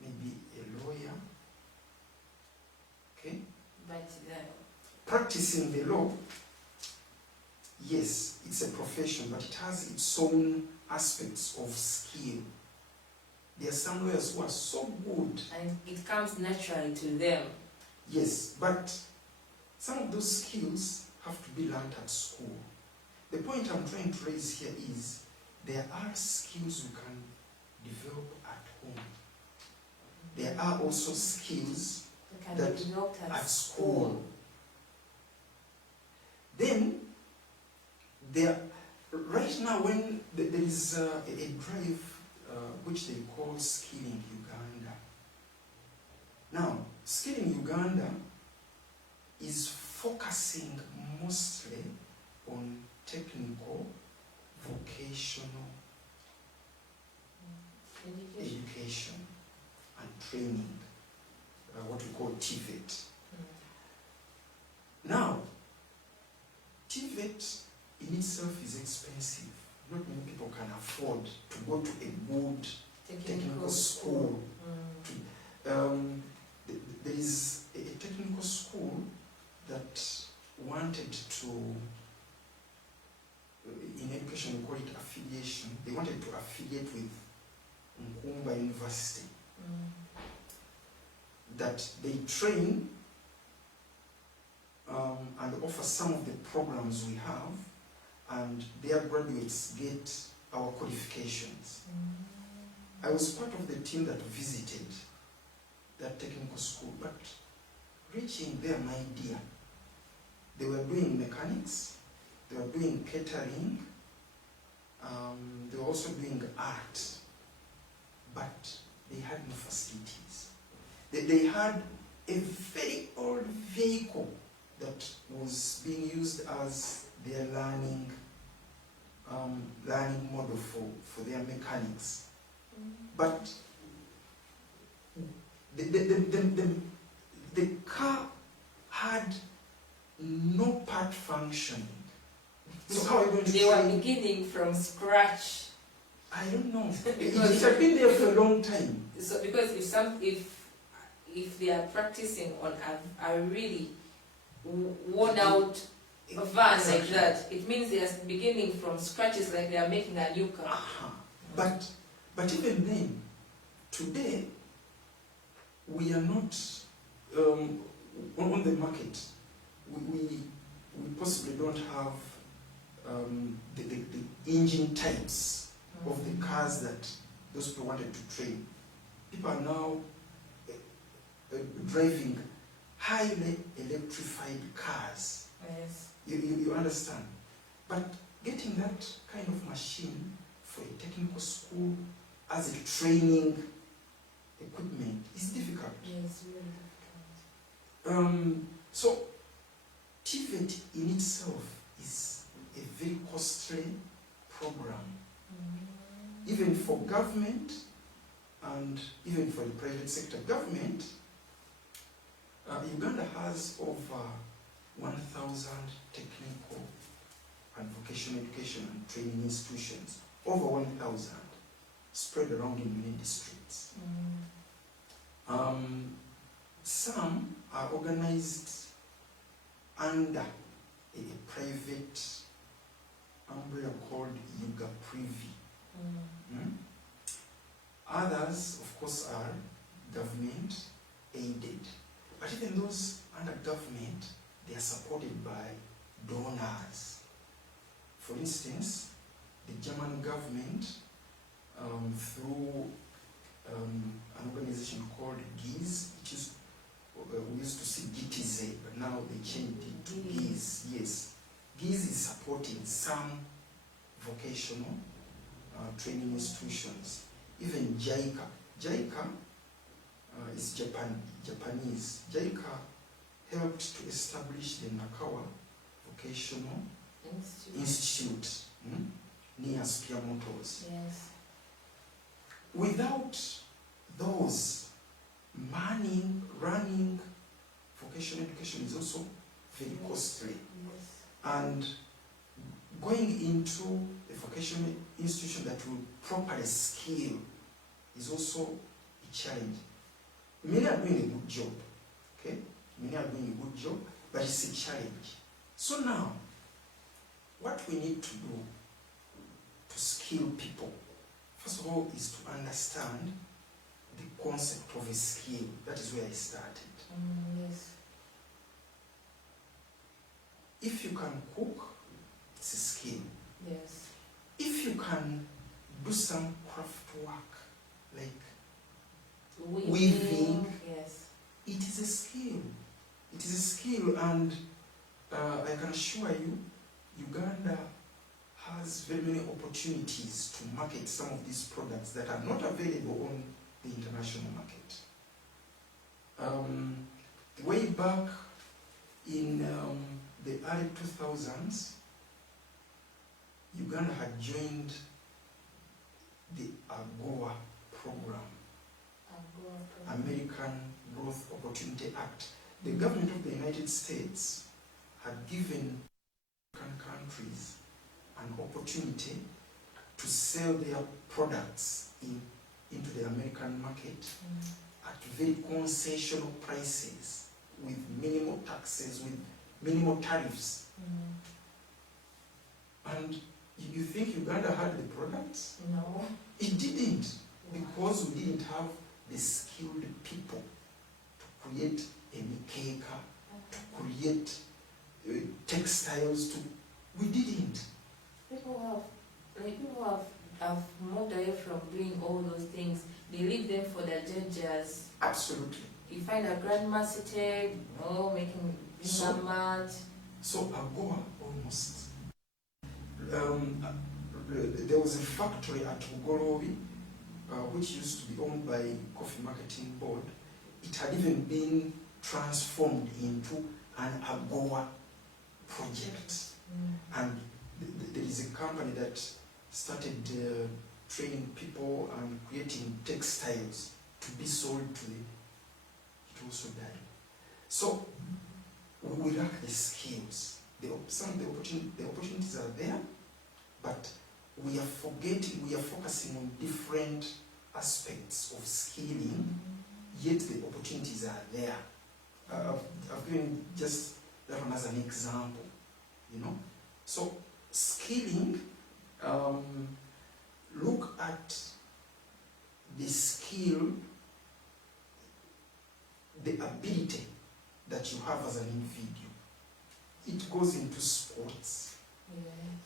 maybe a lawyer. Okay? But Practicing the law, yes, it's a profession, but it has its own aspects of skill. There are some lawyers who are so good. And it comes naturally to them. Yes, but some of those skills have to be learned at school. The point I'm trying to raise here is there are skills you can develop at home. There are also skills They can that be developed at school. Then, right now when there is a drive which they call Skilling Uganda. Now, Skilling Uganda is focusing mostly on technical, vocational education and training, what we call TVET. Now, TVET in itself is expensive. Not many people can afford to go to a good technical school. There is a technical school that wanted to, in education we call it affiliation, they wanted to affiliate with Nkumba University. That they train and they offer some of the programs we have, and their graduates get our qualifications. I was part of the team that visited that technical school, but reaching there, my dear, they were doing mechanics, they were doing catering, they were also doing art, but they had no facilities. They had a very old vehicle that was being used as their learning model for their mechanics. But the car had no part functioning. So how are you going to They were beginning from scratch. I don't know. It had been there for a long time. So because if they are practicing on a really worn out van like that, it means they are beginning from scratch. It's like they are making a new car. But even then, today we are not on the market. We possibly don't have the engine types of the cars that those people wanted to train. People are now driving highly electrified cars. Yes. You understand? But getting that kind of machine for a technical school as a training equipment is difficult. Yes, really difficult. So TVET in itself is a very costly program, even for government and even for the private sector. Government, Uganda has over 1,000 technical and vocational education and training institutions, over 1,000, spread around in many districts. Some are organized under a private umbrella called Yuga Privi. Others, of course, are government aided. But even those under government, they are supported by donors. For instance, the German government, through an organization called GIZ, which is, we used to see GTZ, but now they changed it to GIZ. Yes, GIZ is supporting some vocational training institutions. Even JICA. JICA is Japanese. JICA helped to establish the Nakawa Vocational Institute near Spear Motors. Yes. Without those, running vocational education is also very costly. Yes. And going into a vocational institution that will properly skill is also a challenge. Many are doing a good job, okay? Many are doing a good job, but it's a challenge. So now, what we need to do to skill people, first of all, is to understand the concept of a skill. That is where I started. Yes. If you can cook, it's a skill. Yes. If you can do some craft work, like weaving, yes, it is a skill. It is a skill, and I can assure you, Uganda has very many opportunities to market some of these products that are not available on the international market. Way back in the early 2000s, Uganda had joined the AGOA program, American Growth Opportunity Act. The government of the United States had given African countries an opportunity to sell their products into the American market at very concessional prices, with minimal taxes, with minimal tariffs. And you think Uganda had the products? No. It didn't, because we didn't have the skilled people to create a mikeka, to create textiles to, we didn't. People have moved away from doing all those things. They leave them for their judges. Absolutely. You find a grandma seated, making dinner mat. So Agoa almost. There was a factory at Ugorobi, which used to be owned by Coffee Marketing Board. It had even been transformed into an Agoa project. And there is a company that started training people and creating textiles to be sold to the, it also died. So we lack the skills. The opportunities are there, but we are forgetting, we are focusing on different aspects of skilling, yet the opportunities are there. I've given just that one as an example, you know. So skilling, look at the skill, the ability that you have as an individual. It goes into sports,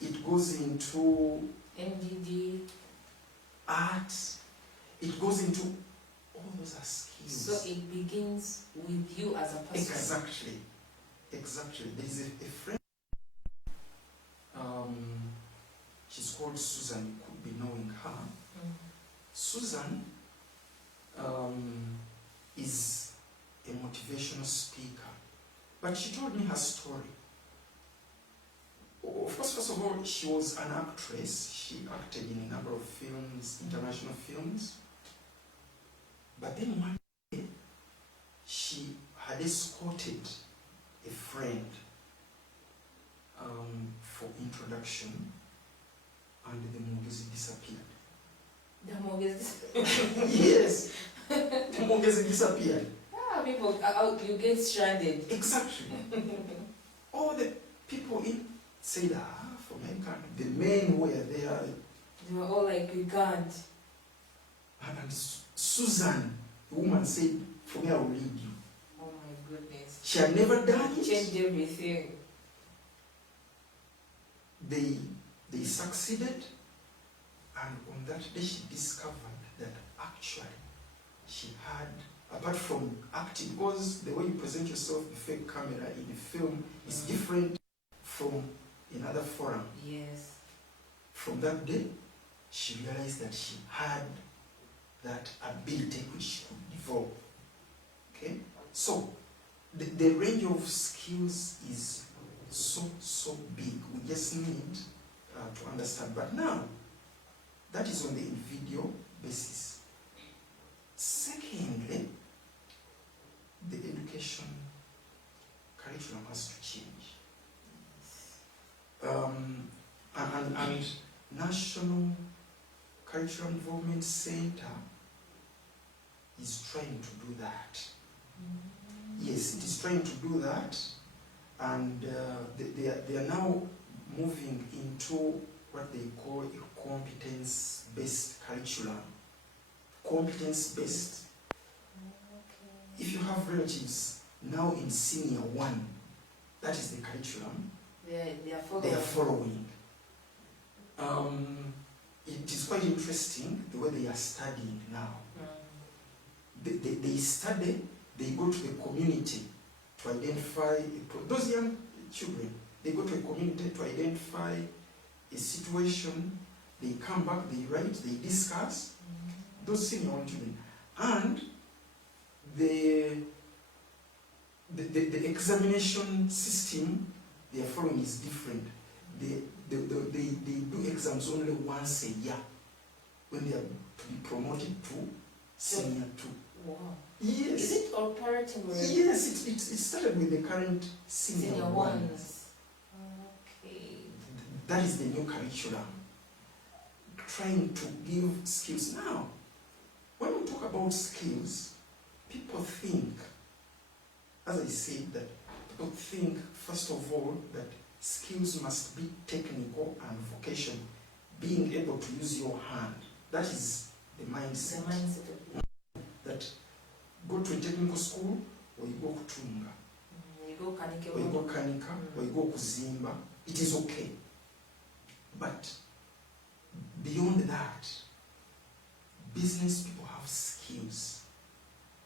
it goes into MDD, art, it goes into, all those are skills. So it begins with you as a person. Exactly. There is a friend, she's called Susan, you could be knowing her. Susan is a motivational speaker, but she told me her story. Of course, first of all, she was an actress. She acted in a number of films, international films. But then one day, she had escorted a friend for introduction, and the Mugezi disappeared. The Mugezi? Yes, the Mugezi disappeared. People, you get stranded. Exactly. All the people in said, for my country, the men were there. They were all like, we can't. And Susan, the woman, said, for me, I will lead you. Oh my goodness. She had never done it. Changed everything. They succeeded, and on that day she discovered that actually she had, apart from acting, because the way you present yourself, the fake camera in a film is different from another forum. Yes. From that day, she realized that she had that ability which she could develop. Okay? So, the range of skills is so big. We just need to understand. But now, that is on the individual basis. Secondly, the education curriculum has to change. And National Curriculum Development Center is trying to do that. Yes, it is trying to do that, and they are now moving into what they call a competence-based curriculum. Competence-based. If you have relatives now in senior 1, that is the curriculum They are following. It is quite interesting the way they are studying now. They study, they go to the community to identify, those young children, they go to a community to identify a situation, they come back, they write, they discuss, those senior 1 children. And the examination system they are following is different. They do exams only once a year when they are to be promoted to senior 2. Wow. Yes. Is it all parenting? Yes, it started with the current senior 1s. Okay. That is the new curriculum. Trying to give skills. Now, when we talk about skills, people think, as I said, that people think, first of all, that skills must be technical and vocation, being able to use your hand. That is the mindset. The mindset of that go to a technical school or you go to Tunga. oyiga okanika, oyiga okuzimba, it is okay. But beyond that, business people have skills,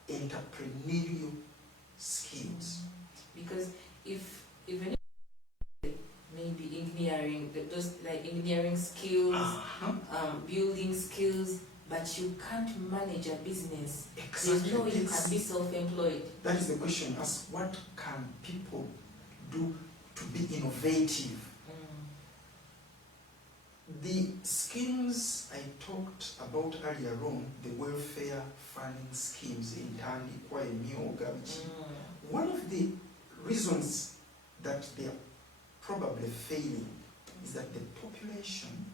entrepreneurial skills. Because if even maybe engineering, those like engineering skills, building skills, but you can't manage a business. Exactly. There's no way you can be self-employed. That is the question. Ask, what can people do to be innovative? The schemes I talked about earlier on, the welfare funding schemes in Tandi, Kwemi, Gabichi, one of the reasons that they are probably failing is that the population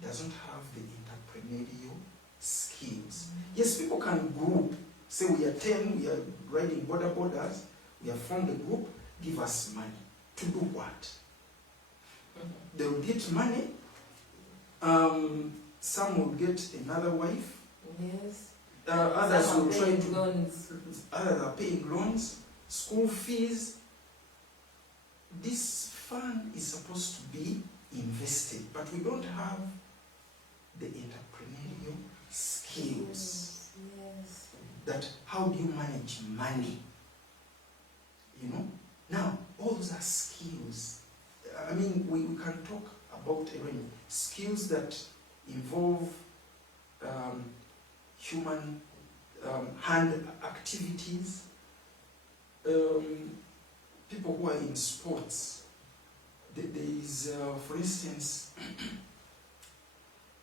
doesn't have the entrepreneurial skills. Yes, people can group, say we are 10, we are riding border borders, we have formed a group, give us money. To do what? They will get money, some will get another wife, Yes. others Some will are try paying to, loans. others are paying loans, school fees. This fund is supposed to be invested, but we don't have the entrepreneurial skills. Yes. That how do you manage money? You know? Now, all those are skills. I mean, we can talk about skills that involve human hand activities, people who are in sports. There is, for instance,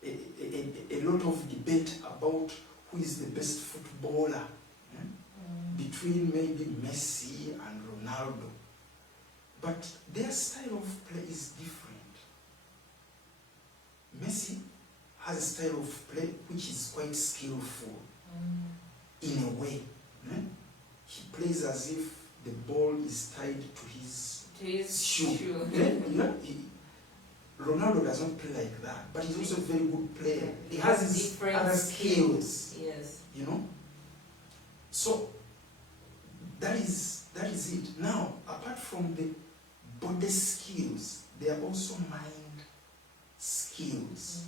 a lot of debate about who is the best footballer between maybe Messi and Ronaldo. But their style of play is different. Messi has a style of play which is quite skillful in a way. He plays as if the ball is tied to his shoe. Ronaldo does not play like that, but he's also a very good player. He has his different other skills. Yes. You know? So that is it. Now, apart from the body skills, there are also mind skills.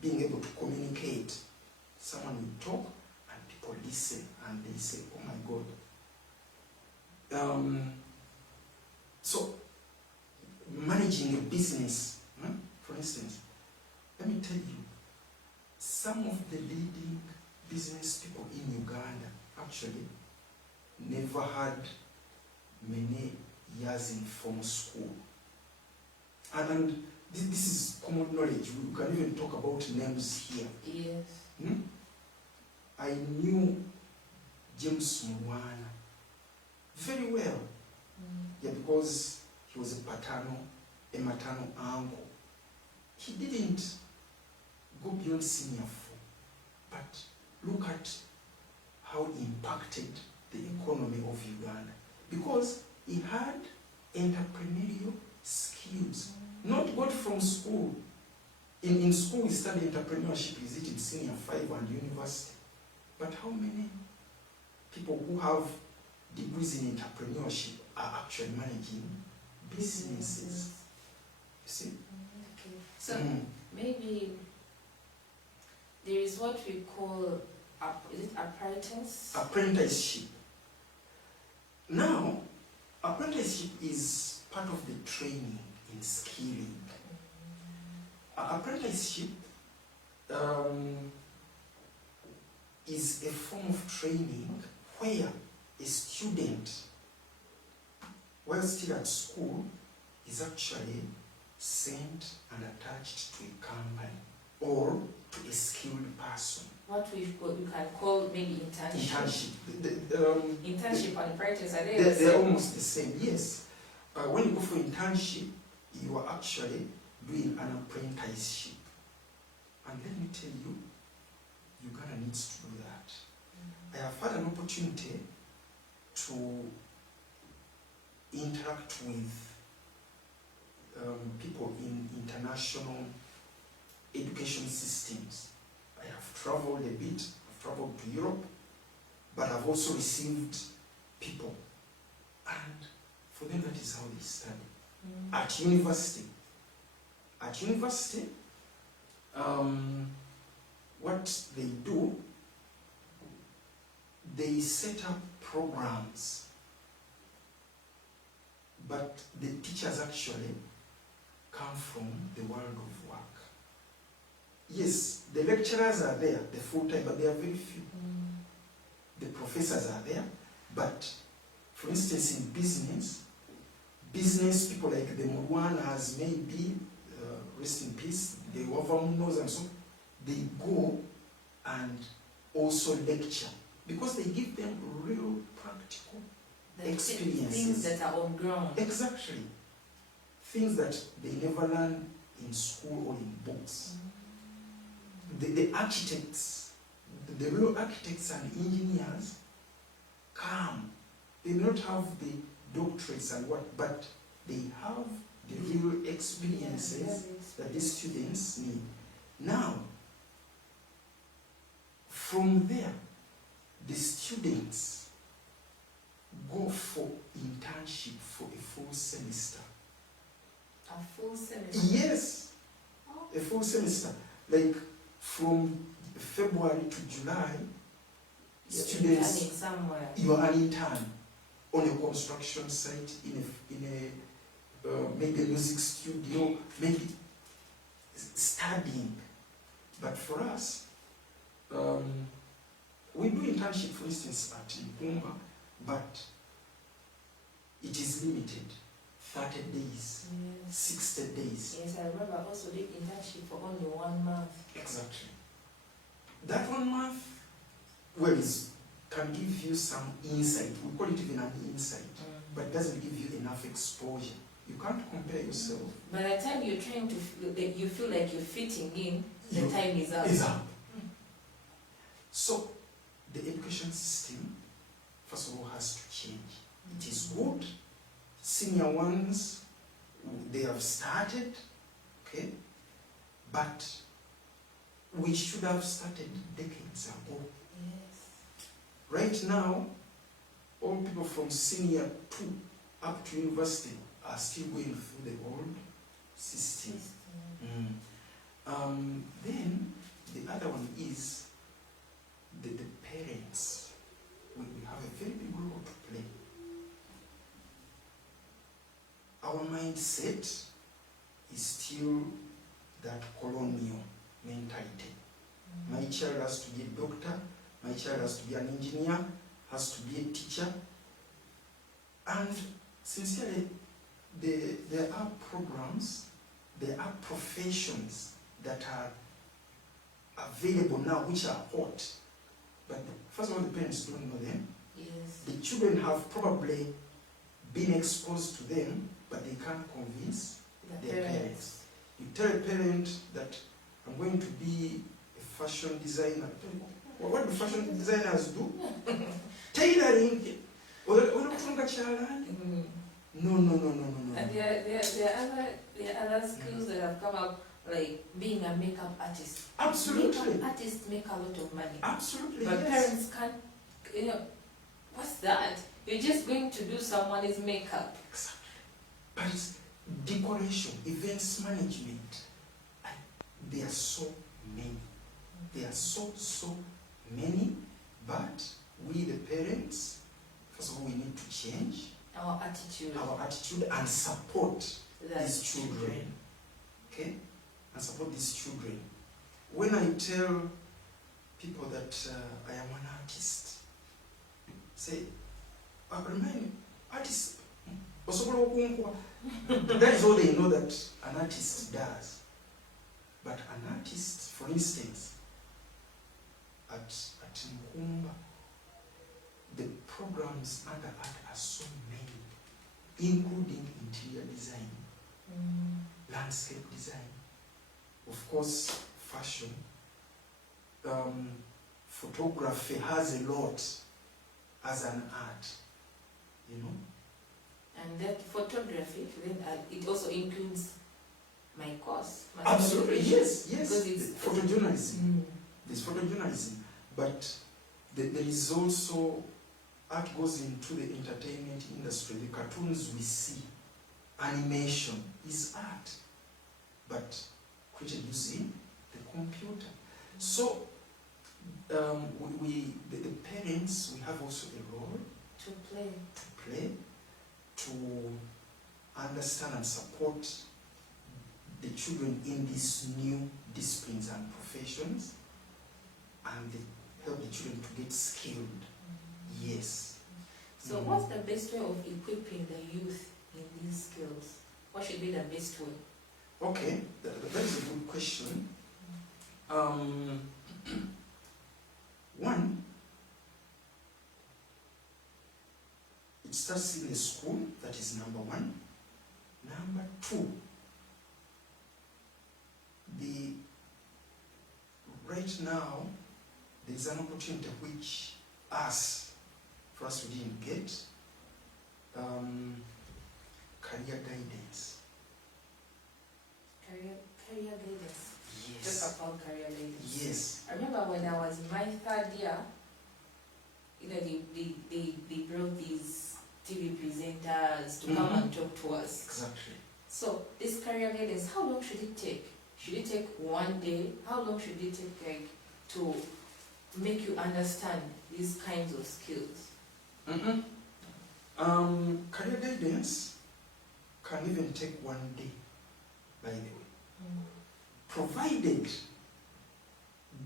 Being able to communicate. Someone will talk and people listen and they say, oh my God. So, managing a business, for instance, let me tell you, some of the leading business people in Uganda actually never had many years in formal school. And this is common knowledge. We can even talk about names here. Yes. I knew James Mwana very well. Yeah, because he was a maternal uncle. He didn't go beyond senior 4. But look at how he impacted the economy of Uganda. Because he had entrepreneurial skills. Not got from school. In school we study entrepreneurship, is it in senior 5 and university? But how many people who have degrees in entrepreneurship are actually managing businesses? You see? Okay. So maybe there is what we call, is it apprentice? Apprenticeship. Now, apprenticeship is part of the training in skilling. Apprenticeship is a form of training where a student, while still at school, is actually sent and attached to a company or to a skilled person. What we can call maybe internship. Internship and apprentice, are they? They're almost the same, yes. When you go for internship, you are actually doing an apprenticeship. And let me tell you, Uganda needs to do that. I have had an opportunity to interact with people in international education systems. I have traveled a bit, I've traveled to Europe, but I've also received people And for them, that is how they study. At university. At university, what they do, they set up programs, but the teachers actually come from the world of work. Yes, the lecturers are there, the full-time, but they are very few. The professors are there, but for instance, in business people like the Murwanas, maybe, rest in peace, the Wavamunos and so, they go and also lecture because they give them real practical experiences. Things that are on ground. Exactly. Things that they never learn in school or in books. The architects, the real architects and engineers come. They may not have the doctorates and what, but they have the real experiences that these students need. Now, from there, the students go for internship for a full semester. A full semester? Yes, a full semester. Like from February to July, students, somewhere. you are an intern on a construction site, in a maybe a music studio, maybe studying. But for us, we do internship, for instance, at Mpumba, but it is limited. 30 days, 60 days. Yes, I remember I also did internship for only 1 month. Exactly. That 1 month, well, can give you some insight. We call it even an insight, but it doesn't give you enough exposure. You can't compare yourself. By the time you're trying to you feel like you're fitting in, the time is up. Is up. So, the education system, first of all, has to change. It is good. Senior ones, they have started, okay? But we should have started decades ago. Yes. Right now, all people from senior 2 up to university are still going through the old system. Then the other one is the parents. We have a very big role to play. Our mindset is still that colonial mentality. My child has to be a doctor, my child has to be an engineer, has to be a teacher. And sincerely, there are programs, there are professions that are available now which are hot. But first of all, the parents don't know them. Yes. The children have probably been exposed to them, but they can't convince their parents. You tell a parent that I'm going to be a fashion designer. What do fashion designers do? Tailoring. No. And there are other skills that have come up, like being a makeup artist. Absolutely. Makeup artists make a lot of money. Absolutely. But yes. parents can't, what's that? You're just going to do someone's makeup. Exactly. But it's decoration, events management, there are so many. There are so many, but we the parents, first of all, we need to change Our attitude and support That's these children. Okay? And support these children. When I tell people that I am an artist, say, remind me, artist, that is all they know that an artist does. But an artist, for instance, at Mpumba, the programs under art are so many, including interior design, landscape design, of course, fashion. Photography has a lot as an art, And that photography, then it also includes my course. My Absolutely, yes. Because it's photojournalism. There's photojournalism, but there is also art goes into the entertainment industry, the cartoons we see, animation is art, but created using the computer. So the parents, we have also a role To play. to understand and support the children in these new disciplines and professions, and they help the children to get skilled. Yes. So what's the best way of equipping the youth in these skills? What should be the best way? Okay, that is a good question. One, it starts in the school, that is number one. Number two, right now, there's an opportunity which for us we didn't get, career guidance. Career guidance. Yes. Just about career guidance. Yes. I remember when I was in my 3rd year, they brought these TV presenters to come and talk to us. Exactly. So this career guidance, how long should it take? Should it take 1 day? How long should it take to make you understand these kinds of skills? Career guidance can even take 1 day, by the way. Provided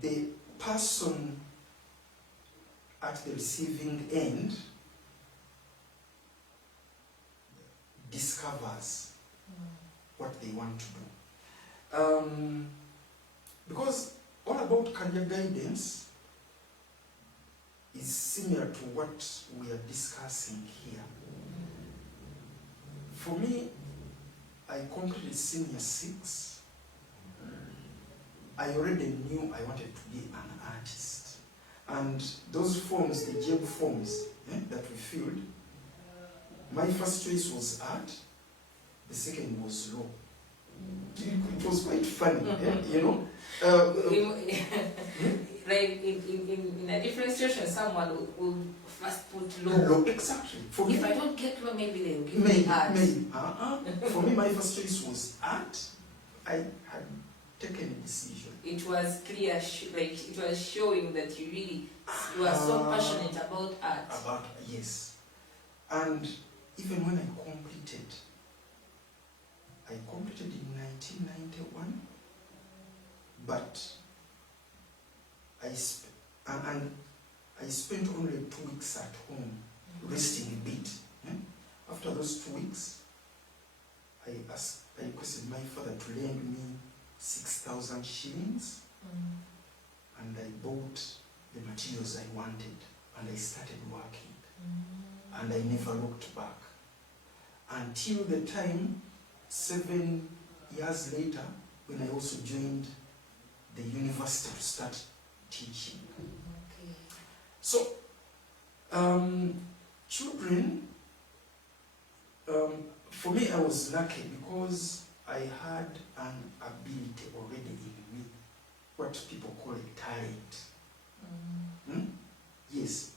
the person at the receiving end discovers what they want to do. Because all about career guidance is similar to what we are discussing here. For me, I completed senior 6. I already knew I wanted to be an artist. And those forms, the JEB forms that we filled, my first choice was art, the second was law. It was quite funny, you know. Like in a different situation, someone will first put law. Law, exactly. For If me, I don't get law, maybe they'll give me art. For me, my first choice was art. I had taken a decision. It was clear, it was showing that you are so passionate about art. Yes. And even when I completed in 1991, but I spent only 2 weeks at home, resting a bit. After those 2 weeks, I requested my father to lend me 6,000 shillings, and I bought the materials I wanted, and I started working, and I never looked back until the time 7 years later, when I also joined the university to start teaching. Okay. So, children, for me, I was lucky because I had an ability already in me, what people call a talent. Yes.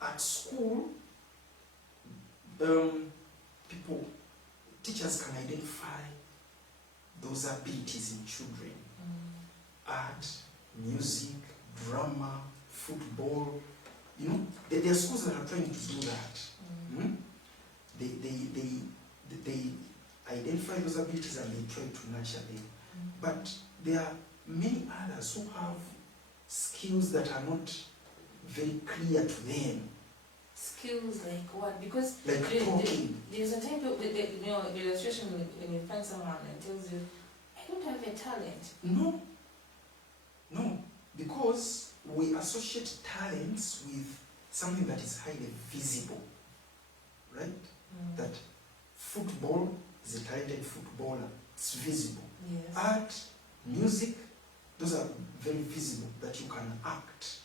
At school, teachers can identify those abilities in children. Art, music, drama, football. You know, there are schools that are trying to do that. They identify those abilities and they try to nurture them. But there are many others who have skills that are not very clear to them. Skills like what? Because Like talking. there's a time, the illustration when you find someone and tells you, I don't have a talent. No, because we associate talents with something that is highly visible, right? That football is a talented footballer, it's visible. Yes. Art, music, those are very visible, that you can act.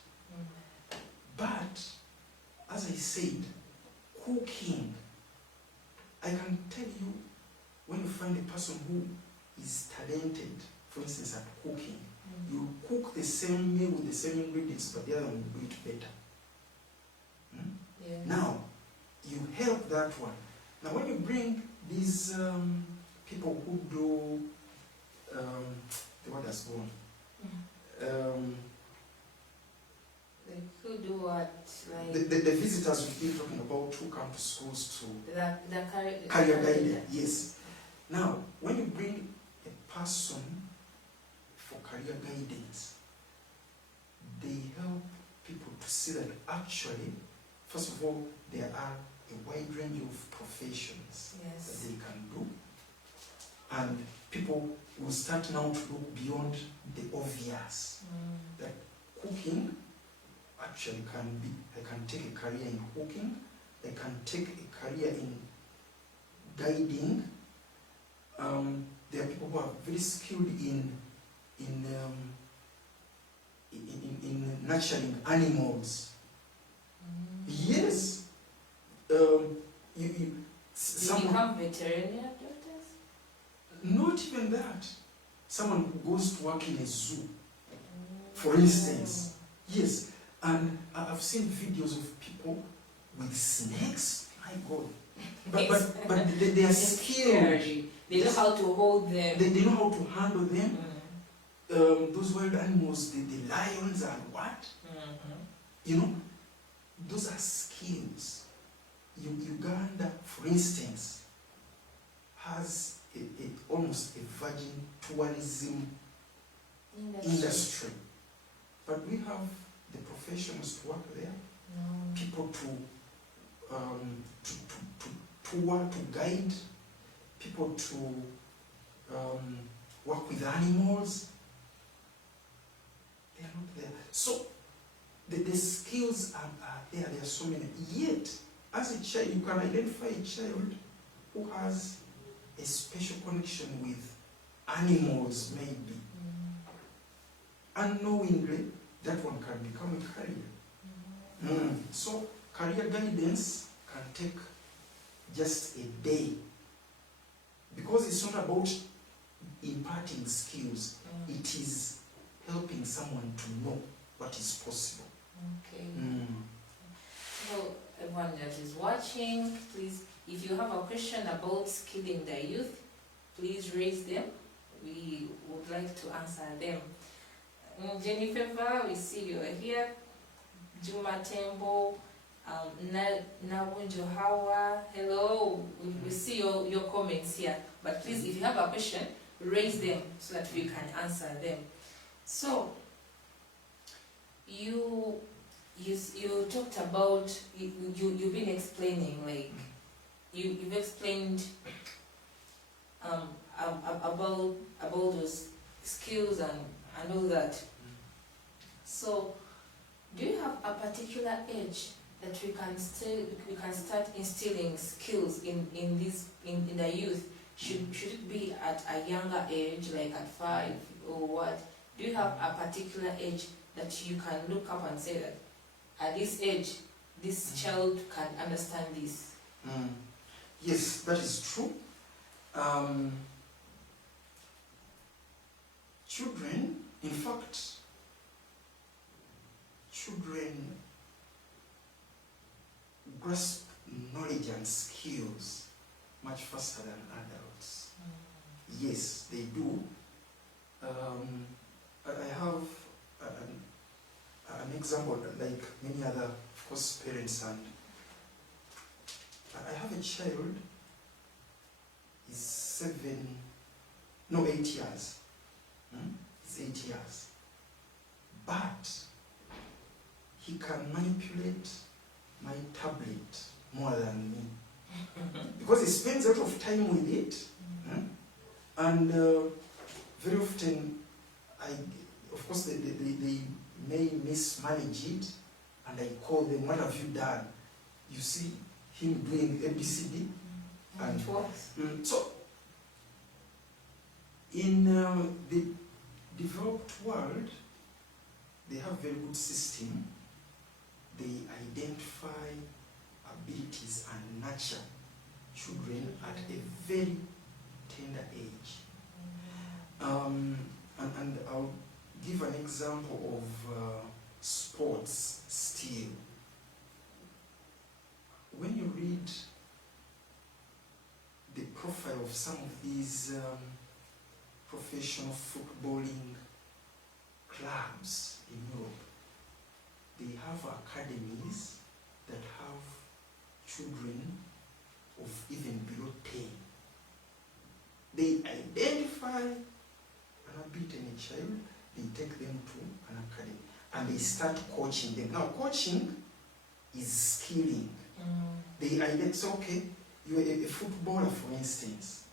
But, as I said, cooking, I can tell you, when you find a person who is talented, for instance, at cooking, you cook the same meal with the same ingredients, but the other one will do it better. Yes. Yes. Now, you help that one. Now, when you bring these people who do, the word has gone. Like who do what? Like The visitors we've been talking about who come to schools to the career guidance, yes. Now, when you bring a person for career guidance, they help people to see that actually, first of all, there are a wide range of professions that Yes. they can do, and people will start now to look beyond the obvious. That cooking actually can be, I can take a career in cooking, I can take a career in guiding. There are people who are very skilled in nurturing animals. Yes. You Someone, become veterinarian doctors? not even that. Someone who goes to work in a zoo, for instance. Yes. And I've seen videos of people with snakes. My God. But they are skilled. Scary. They know how to hold them. They know how to handle them. Those wild animals, the lions and what? You know, those are skills. Uganda, for instance, has almost a virgin tourism industry. But we have the professionals to work there, people to tour, to guide, people to work with animals. They are not there. So the skills are there. There are so many. Yet, as a child, you can identify a child who has a special connection with animals, maybe. Unknowingly, that one can become a career. So, career guidance can take just a day. Because it's not about imparting skills, it is helping someone to know what is possible. Okay. So, everyone that is watching, please, if you have a question about skilling the youth, please raise them. We would like to answer them. Jennifer, we see you are here. Juma Tembo, Nabunjo Hawa, hello. We see your comments here. But please, if you have a question, raise them so that we can answer them. So, you talked about, you've been explaining, like, you've explained about those skills and all that. So, do you have a particular age that we can start instilling skills in the youth? Should it be at a younger age, like at 5 or what? Do you have a particular age that you can look up and say that at this age, this child can understand this? Yes, that is true. Children, in fact, children grasp knowledge and skills much faster than adults. Yes, they do. I have an example, like many other, of course, parents, and I have a child. He's 8 years. He's 8 years. But he can manipulate my tablet more than me. Because he spends a lot of time with it. And very often, of course, they may mismanage it, and I call them, what have you done? You see him doing ABCD. And it works. So, in the developed world, they have very good system. They identify abilities and nurture children at a very tender age. And I'll give an example of sports still. of some of these professional footballing clubs in Europe, they have academies that have children of even below 10. They identify an unbeaten child, they take them to an academy, and they start coaching them. Now, coaching is skilling. They identify, okay, you're a footballer, for instance,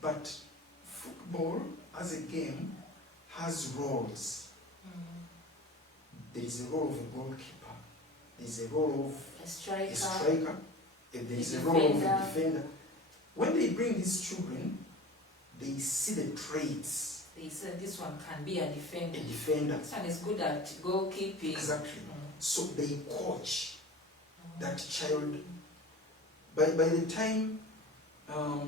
but football as a game has roles. There is a role of a goalkeeper, there is a role of A striker. a striker, and there is a role of a defender. When they bring these children, they see the traits. They said this one can be a defender. A defender. This one is good at goalkeeping. Exactly. So they coach that child. By the time a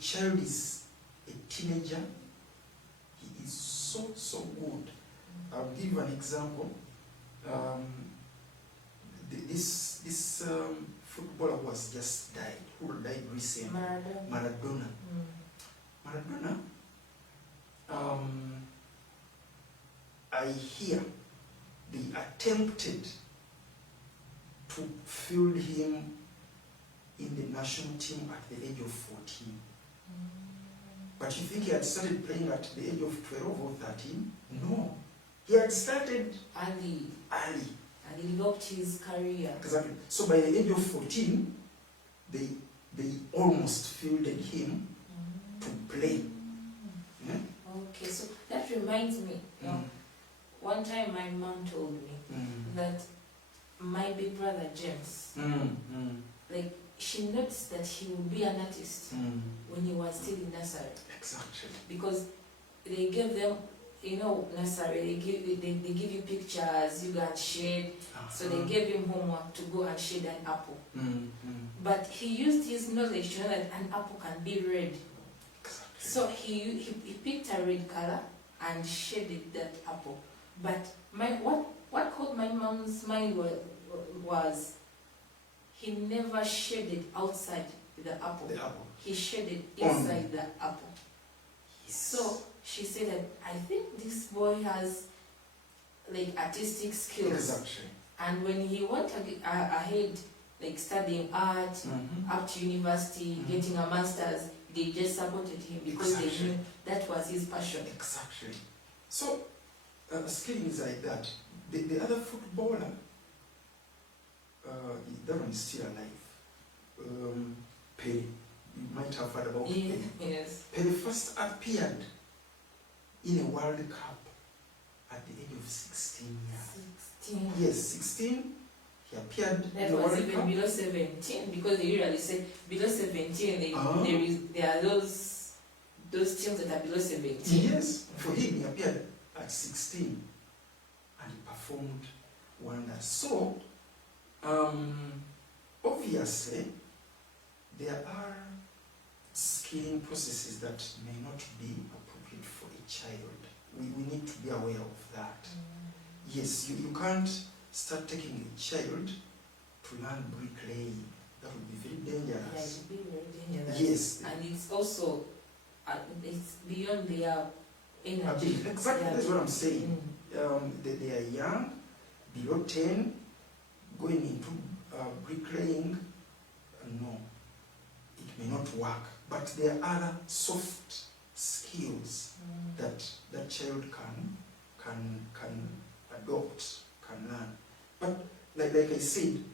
child is a teenager, he is so good. I'll give you an example. This footballer who has just died, who died recently, Maradona. Maradona, I hear they attempted to field him in the national team at the age of 14. But you think he had started playing at the age of 12 or 13? No. He had started early. early. And he loved his career. Exactly. So by the age of 14, they almost fielded him to play. Yeah? Okay, so that reminds me. One time my mom told me that my big brother James, like she noticed that he would be an artist when he was still in nursery. Exactly. Because they gave them, nursery, they give you pictures, you got shade. So they gave him homework to go and shade an apple. But he used his knowledge to know that an apple can be red. Exactly. So he picked a red color and shaded that apple. But what caught my mom's mind was he never shaded outside the apple. The apple. He shaded inside the apple. So she said that I think this boy has like artistic skills. Exactly. And when he went ahead, like studying art, up to university, getting a master's, they just supported him because they knew that was his passion. Exactly. So, skilling is like that. The other footballer, that one is still alive. Pele. You might have heard about Pele. Yes. Pele first appeared in a World Cup at the age of 16 years. 16. Yes, 16. He appeared That in the was World even Cup. below 17 because they usually say below 17 there are those teams that are below 17. Yes, for him he appeared at 16 and he performed wonders. So, obviously, there are skilling processes that may not be appropriate for a child. We need to be aware of that. Yes, you can't start taking a child to learn bricklaying. That would be very dangerous. Yeah, it would be very dangerous. Yes. And it's also it's beyond their energy. Exactly, that's what I'm saying. They are young, below 10, going into bricklaying. No, it may not work. But there are other soft skills that that child can adopt, can learn. But like I said,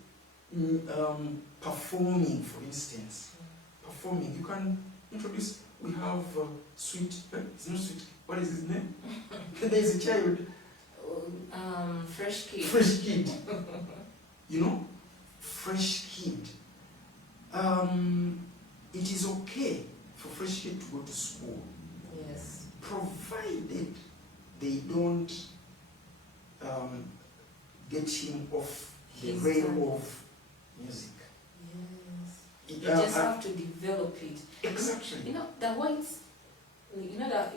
performing, for instance, you can introduce. We have Sweet. It's not Sweet. What is his name? There is a child. Fresh Kid. Fresh Kid. Fresh Kid. It is okay for Fresh Kid to go to school. Yes. Provided they don't get him off the rail of music. Yes. You just have to develop it. Exactly. The whites, that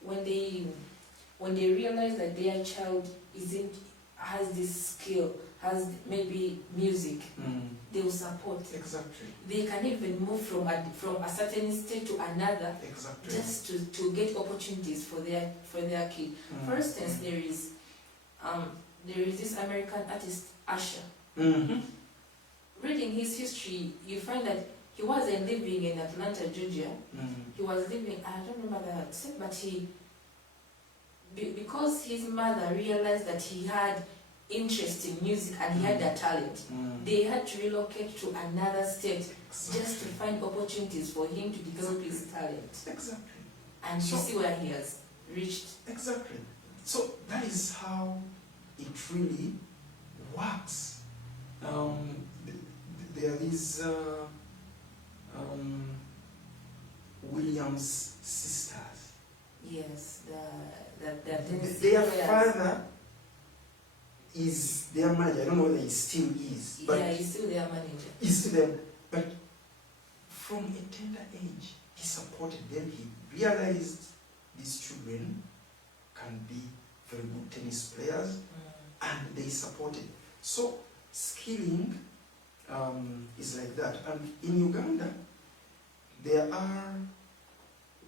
when they realize that their child has this skill, has maybe music, they will support. Exactly. They can even move from a certain state to another, Exactly. just to get opportunities for their kid. For instance, there is this American artist Usher. Reading his history, you find that he wasn't living in Atlanta, Georgia. He was living, I don't remember the state, but because his mother realized that he had interest in music and he had that talent, they had to relocate to another state just to find opportunities for him to develop his talent. Exactly. And you see where he has reached. Exactly. So that is how it really works. There is Williams' sisters. Yes, Their father is their manager. I don't know whether he still is. But yeah, he's still their manager. he's still them. But from a tender age, he supported them. He realized these children can be very good tennis players, and they supported. So skilling is like that. And in Uganda, there are,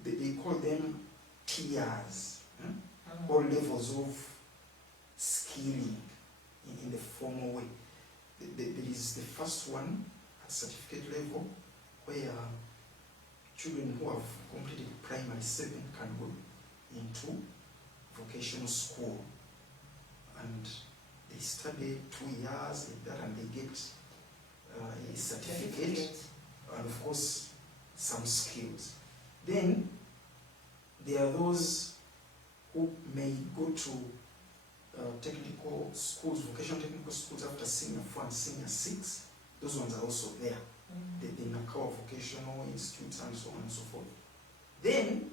they call them tiers, or levels of skilling in the formal way. There is the first one at certificate level, where children who have completed primary 7 can go into vocational school, and they study 2 years like that, and they get a certificate, and of course some skills. Then there are those who may go to technical schools, vocational technical schools after senior 4 and senior 6. Those ones are also there. The Nakawa Vocational Institutes and so on and so forth. Then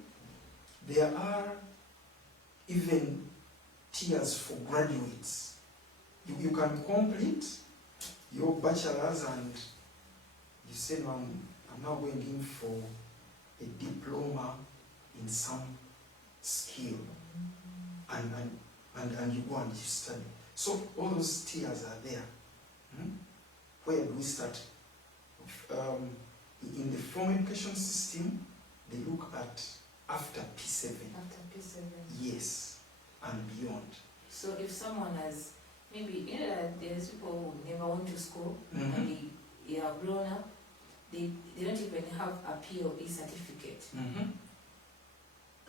there are even tiers for graduates. You can complete your bachelor's and you say, no, I'm now going in for a diploma in some skill, and you go and you study. So all those tiers are there. Where do we start? In the formal education system, they look at after P7. After P7. Yes, and beyond. So if someone has, maybe, there's people who never went to school, and they are grown up, they don't even have a POE certificate.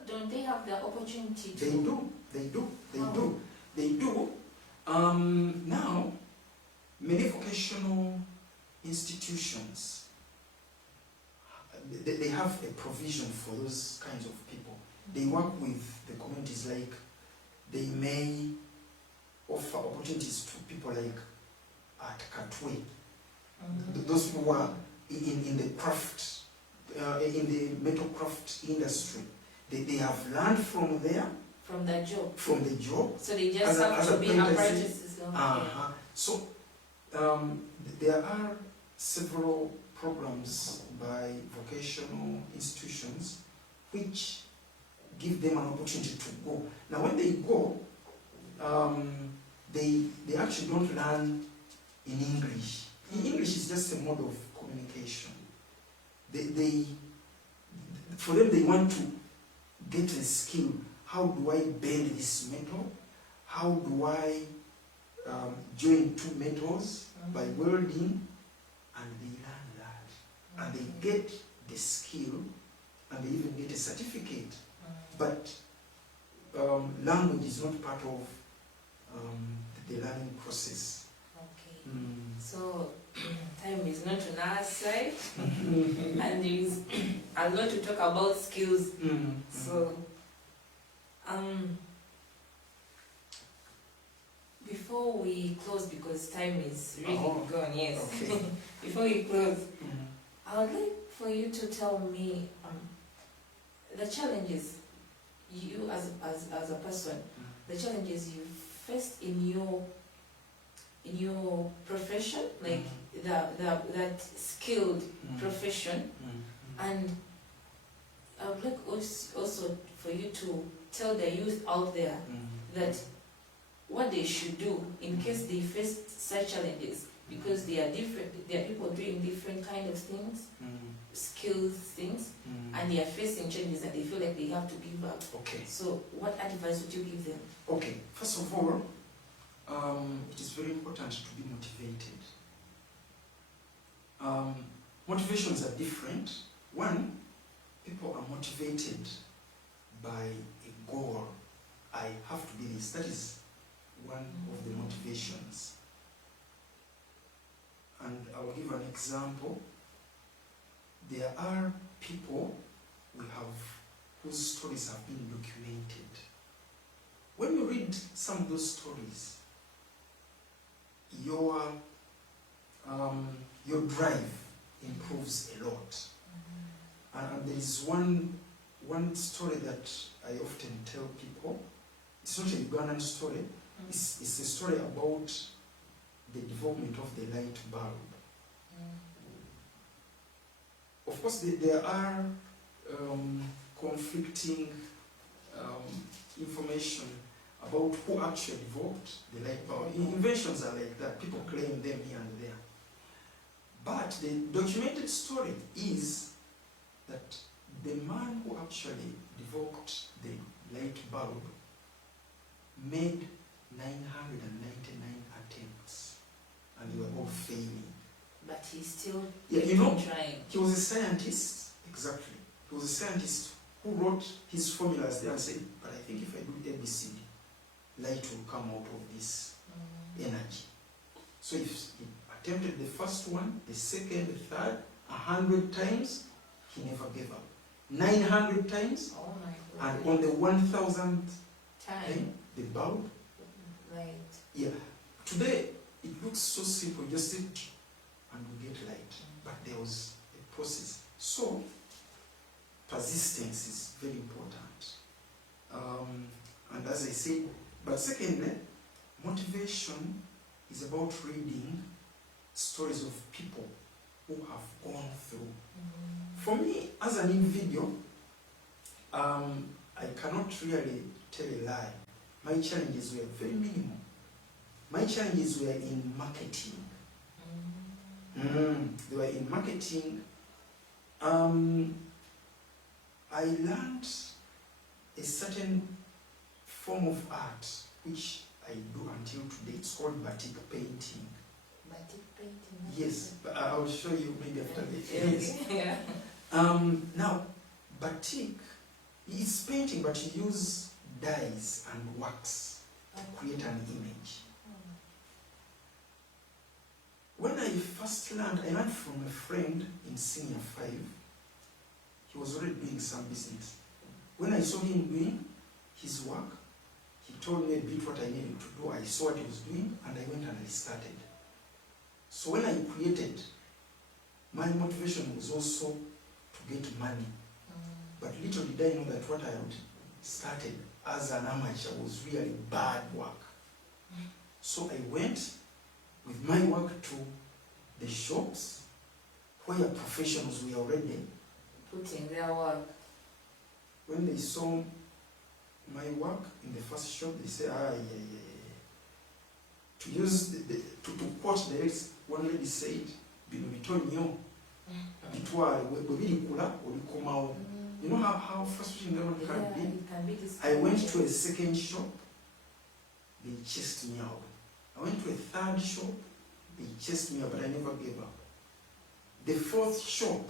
Don't they have the opportunity to? They do. Now, many vocational institutions, they have a provision for those kinds of people. They work with the communities, like they may offer opportunities to people like at Katwe. Those people who are in the craft, in the metal craft industry. They have learned from there. From the job. From the job. So they just have to be apprentices. So there are several programs by vocational institutions which give them an opportunity to go. Now when they go, they actually don't learn in English. English is just a mode of communication. For them, they want to get a skill. How do I bend this metal? How do I join 2 metals by welding? And they learn that. And they get the skill, and they even get a certificate. But language is not part of the learning process. Okay. So time is not on our side, and there is a lot to talk about skills. So before we close, because time is really gone, yes. Okay. Before we close, I would like for you to tell me the challenges you as a person, the challenges you faced in your profession, like that skilled profession, and I would like also for you to tell the youth out there that what they should do in case they face such challenges, because they are different. There are people doing different kind of things, skills things, and they are facing challenges and they feel like they have to give up. Okay. So, what advice would you give them? Okay. First of all, it is very important to be motivated. Motivations are different. One, people are motivated by a goal. I have to be this. That is one of the motivations. And I will give an example. There are people whose stories have been documented. When you read some of those stories, your drive improves a lot. And there is one story that I often tell people. It's not a Ugandan story. It's a story about the development of the light bulb. Of course, there are conflicting information about who actually developed the light bulb. Inventions are like that. People claim them here and there. But the documented story is that the man who actually developed the light bulb made 999 attempts, and they were all failing. But he's still trying. He was a scientist, exactly. He was a scientist who wrote his formulas there and said, but I think if I do ABCD, light will come out of this energy. So if he attempted the first one, the second, the third, 100 times, he never gave up. 900 times, oh my God. And on the 1000th time, the bulb. Right. Yeah. Today, it looks so simple. Just sit and we get light. But there was a process. So, persistence is very important. And as I said, but secondly, motivation is about reading stories of people who have gone through. For me, as an individual, I cannot really tell a lie. My challenges were very minimal. My challenges were in marketing. They were in marketing. I learned a certain form of art which I do until today. It's called batik painting. Batik painting? Yes, but I will show you maybe after the yes. Yeah. Now, batik is painting, but you use dyes and wax to create an image. When I first learned from a friend in senior 5. He was already doing some business. When I saw him doing his work, he told me a bit what I needed to do. I saw what he was doing, and I went and I started. So when I created, my motivation was also to get money. But little did I know that what I had started as an amateur was really bad work. So I went with my work to the shops where professionals were already putting their work. When they saw my work in the first shop, they said, To use to quote the ex, one lady said, you know how frustrating that one can be? I went to a second shop, they chased me out. I went to a third shop, they chased me out, but I never gave up. The fourth shop,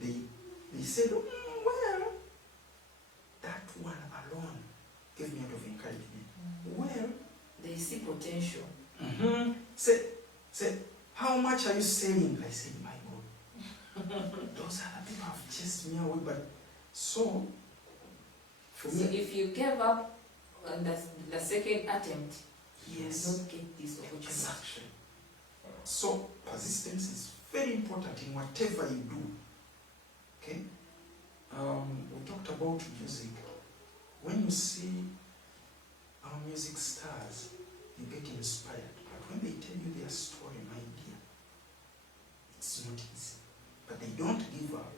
they said, well, that one alone gave me a lot of encouragement. Well, they see potential. Said, how much are you selling? I said, my God. Those other people have chased me away, but so, for me. So if you gave up on the second attempt, yes, you don't get this opportunity. Exactly. So, persistence is very important in whatever you do. Okay? We talked about music. When you see our music stars, you get inspired. But when they tell you their story, my dear, it's not easy. But they don't give up.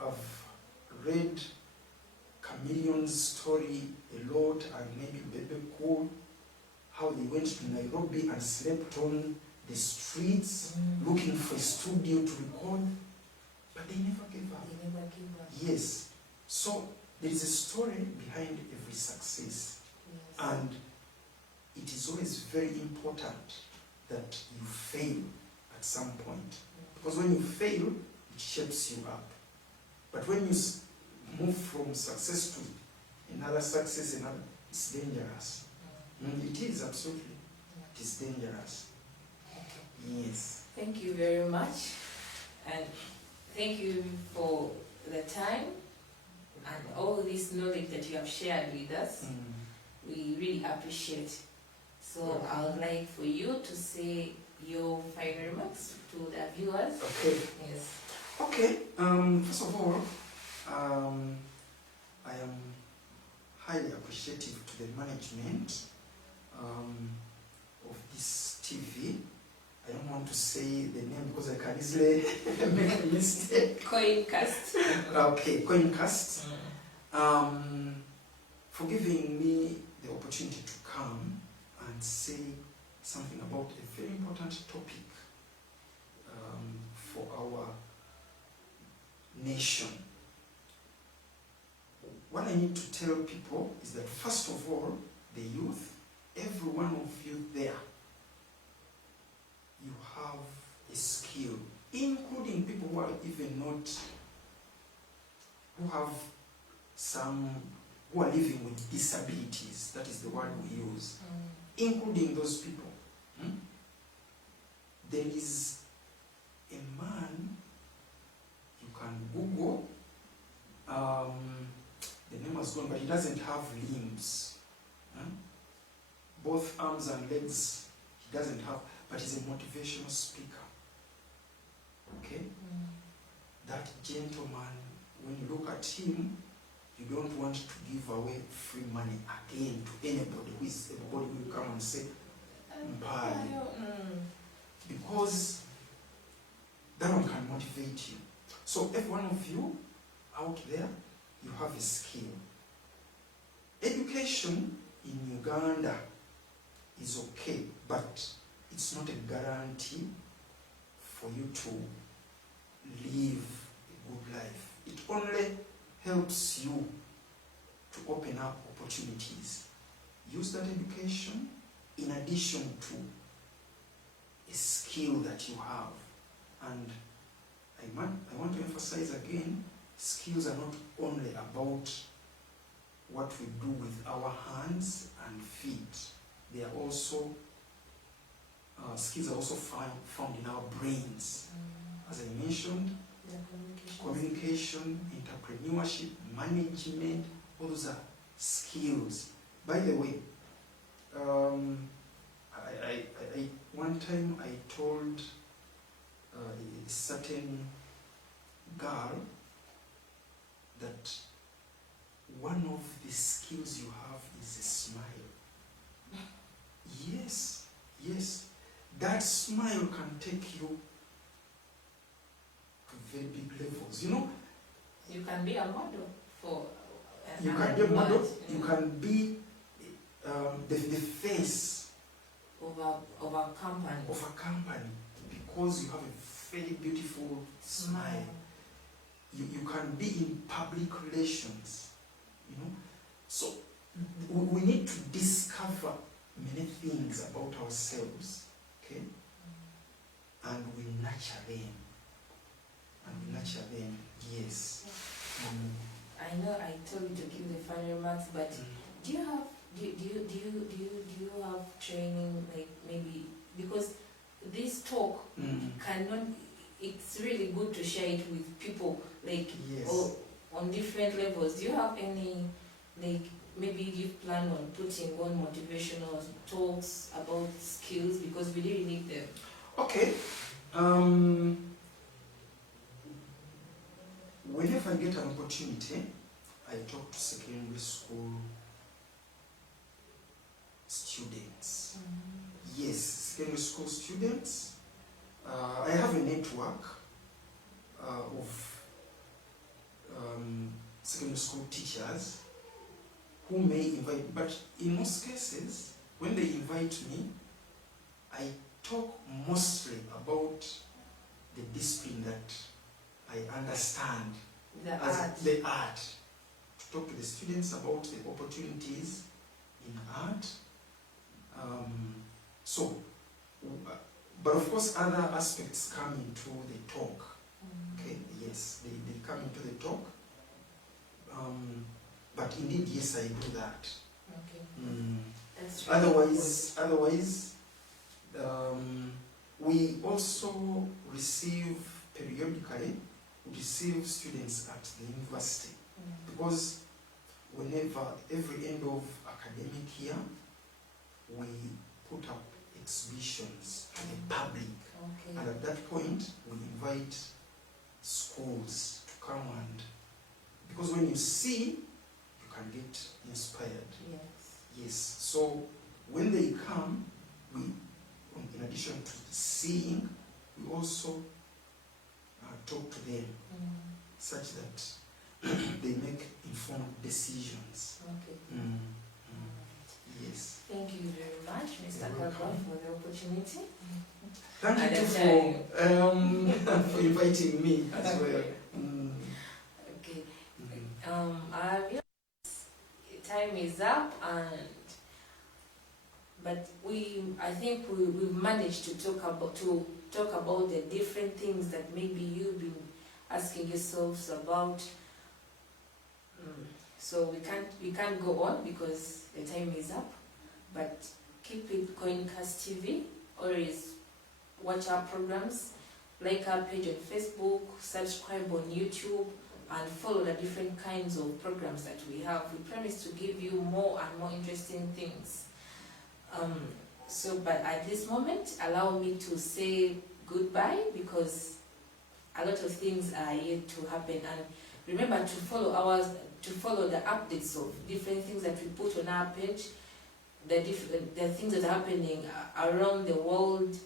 I've read Chameleon's story a lot, and maybe Bebe Cool, how they went to Nairobi and slept on the streets looking for a studio to record, but they never gave up. They never give up. Yes. So there is a story behind every success, Yes. and it is always very important that you fail at some point, because when you fail, it shapes you up. But when you move from success to another success, it's dangerous. It is, absolutely. It is dangerous. Yes. Thank you very much, and thank you for the time and all this knowledge that you have shared with us. We really appreciate. So I would like for you to say your final remarks to the viewers. Okay. Yes. Okay. First of all, I am highly appreciative to the management of this TV. I don't want to say the name because I can easily make a mistake. Coincast. Okay, Coincast. For giving me the opportunity to come and say something about a very important topic for our nation. What I need to tell people is that first of all, the youth, every one of you there, you have a skill, including people who are even not, who have some, who are living with disabilities. That is the word we use. Including those people. There is a man, you can Google, the name has gone, but he doesn't have limbs. Both arms and legs, he doesn't have, but he's a motivational speaker. Okay? That gentleman, when you look at him, you don't want to give away free money again to anybody who is able to come and say, Mpali. Because that one can motivate you. So every one of you out there, you have a skill. Education in Uganda is okay, but it's not a guarantee for you to live a good life. It only helps you to open up opportunities. Use that education in addition to a skill that you have. And I want to emphasize again, skills are not only about what we do with our hands and feet. They are also, skills are also found in our brains. As I mentioned, communication, entrepreneurship, management, all those are skills. By the way, one time I told a certain girl that one of the skills you have is a smile. Yes, yes. That smile can take you to very big levels. You know, You can be a model for you can be a model, you can be the face of a company. of a company because you have a very beautiful smile. You can be in public relations, you know. So we need to discover many things about ourselves, okay? And we nurture them. Yes. I know I told you to give the final remarks, but do you have training, like maybe, because this talk cannot, it's really good to share it with people, like, Yes. or on different levels. Do you have any, like, maybe you plan on putting on motivational talks about skills, because we really need them? Okay. Whenever I get an opportunity, I talk to secondary school students. Yes, secondary school students. I have a network of secondary school teachers who may invite, but in most cases, when they invite me, I talk mostly about the discipline that I understand, the art. To talk to the students about the opportunities in art. But of course, other aspects come into the talk. Okay, yes, they come into the talk. But indeed, yes, I do that. Okay. That's really Otherwise, we also receive periodically, we receive students at the university, because every end of academic year, we put up exhibitions to the public. Okay. And at that point, we invite schools to come, and because when you see, you can get inspired. Yes. So when they come, we, in addition to seeing, we also talk to them such that they make informed decisions. Okay. Yes. Thank you very much, Mr. Kagwa, for the opportunity. Thank you for inviting me as well. Okay. I realize time is up, but I think we've managed to talk about the different things that maybe you've been asking yourselves about. So we can't go on because the time is up. But keep it Coincast TV. Always watch our programs, like our page on Facebook, subscribe on YouTube, and follow the different kinds of programs that we have. We promise to give you more and more interesting things. But at this moment, allow me to say goodbye, because a lot of things are yet to happen. And remember to follow the updates of different things that we put on our page, the things that are happening around the world,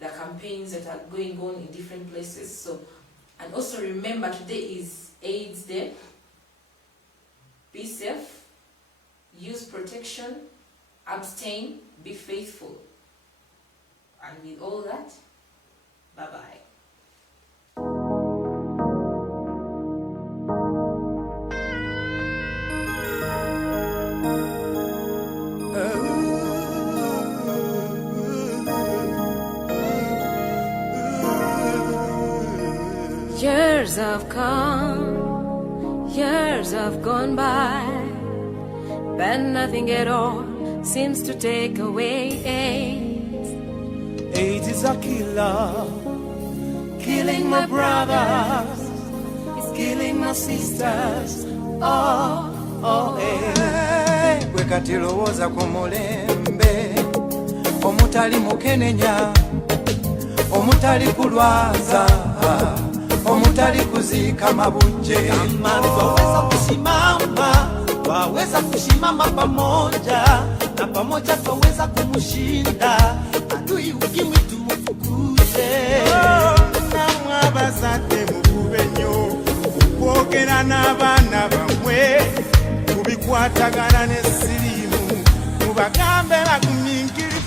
the campaigns that are going on in different places. So, and also remember, today is AIDS Day. Be safe, use protection, abstain, be faithful. And with all that, bye-bye. Years have come, years have gone by, but nothing at all seems to take away AIDS. AIDS is a killer, killing my brothers, it's killing my sisters. Gwe kati lowooza ku mulembe omutali mukenenya, omutali kulwaza, omutali kuziika mabujje. Amani twaweza kusimama, twaweza kusimama pamoja, na pamoja twaweza kumushinda adui ukimwi tumufukuze. Namwe abazadde mukube nnyo okwogera n'abaana bammwe, mubikwatagana n'essiriimu, mubagambe bagumiikirize.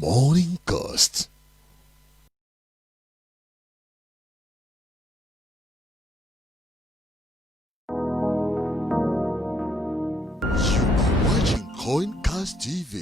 Morning Cast. You are watching Coincast TV.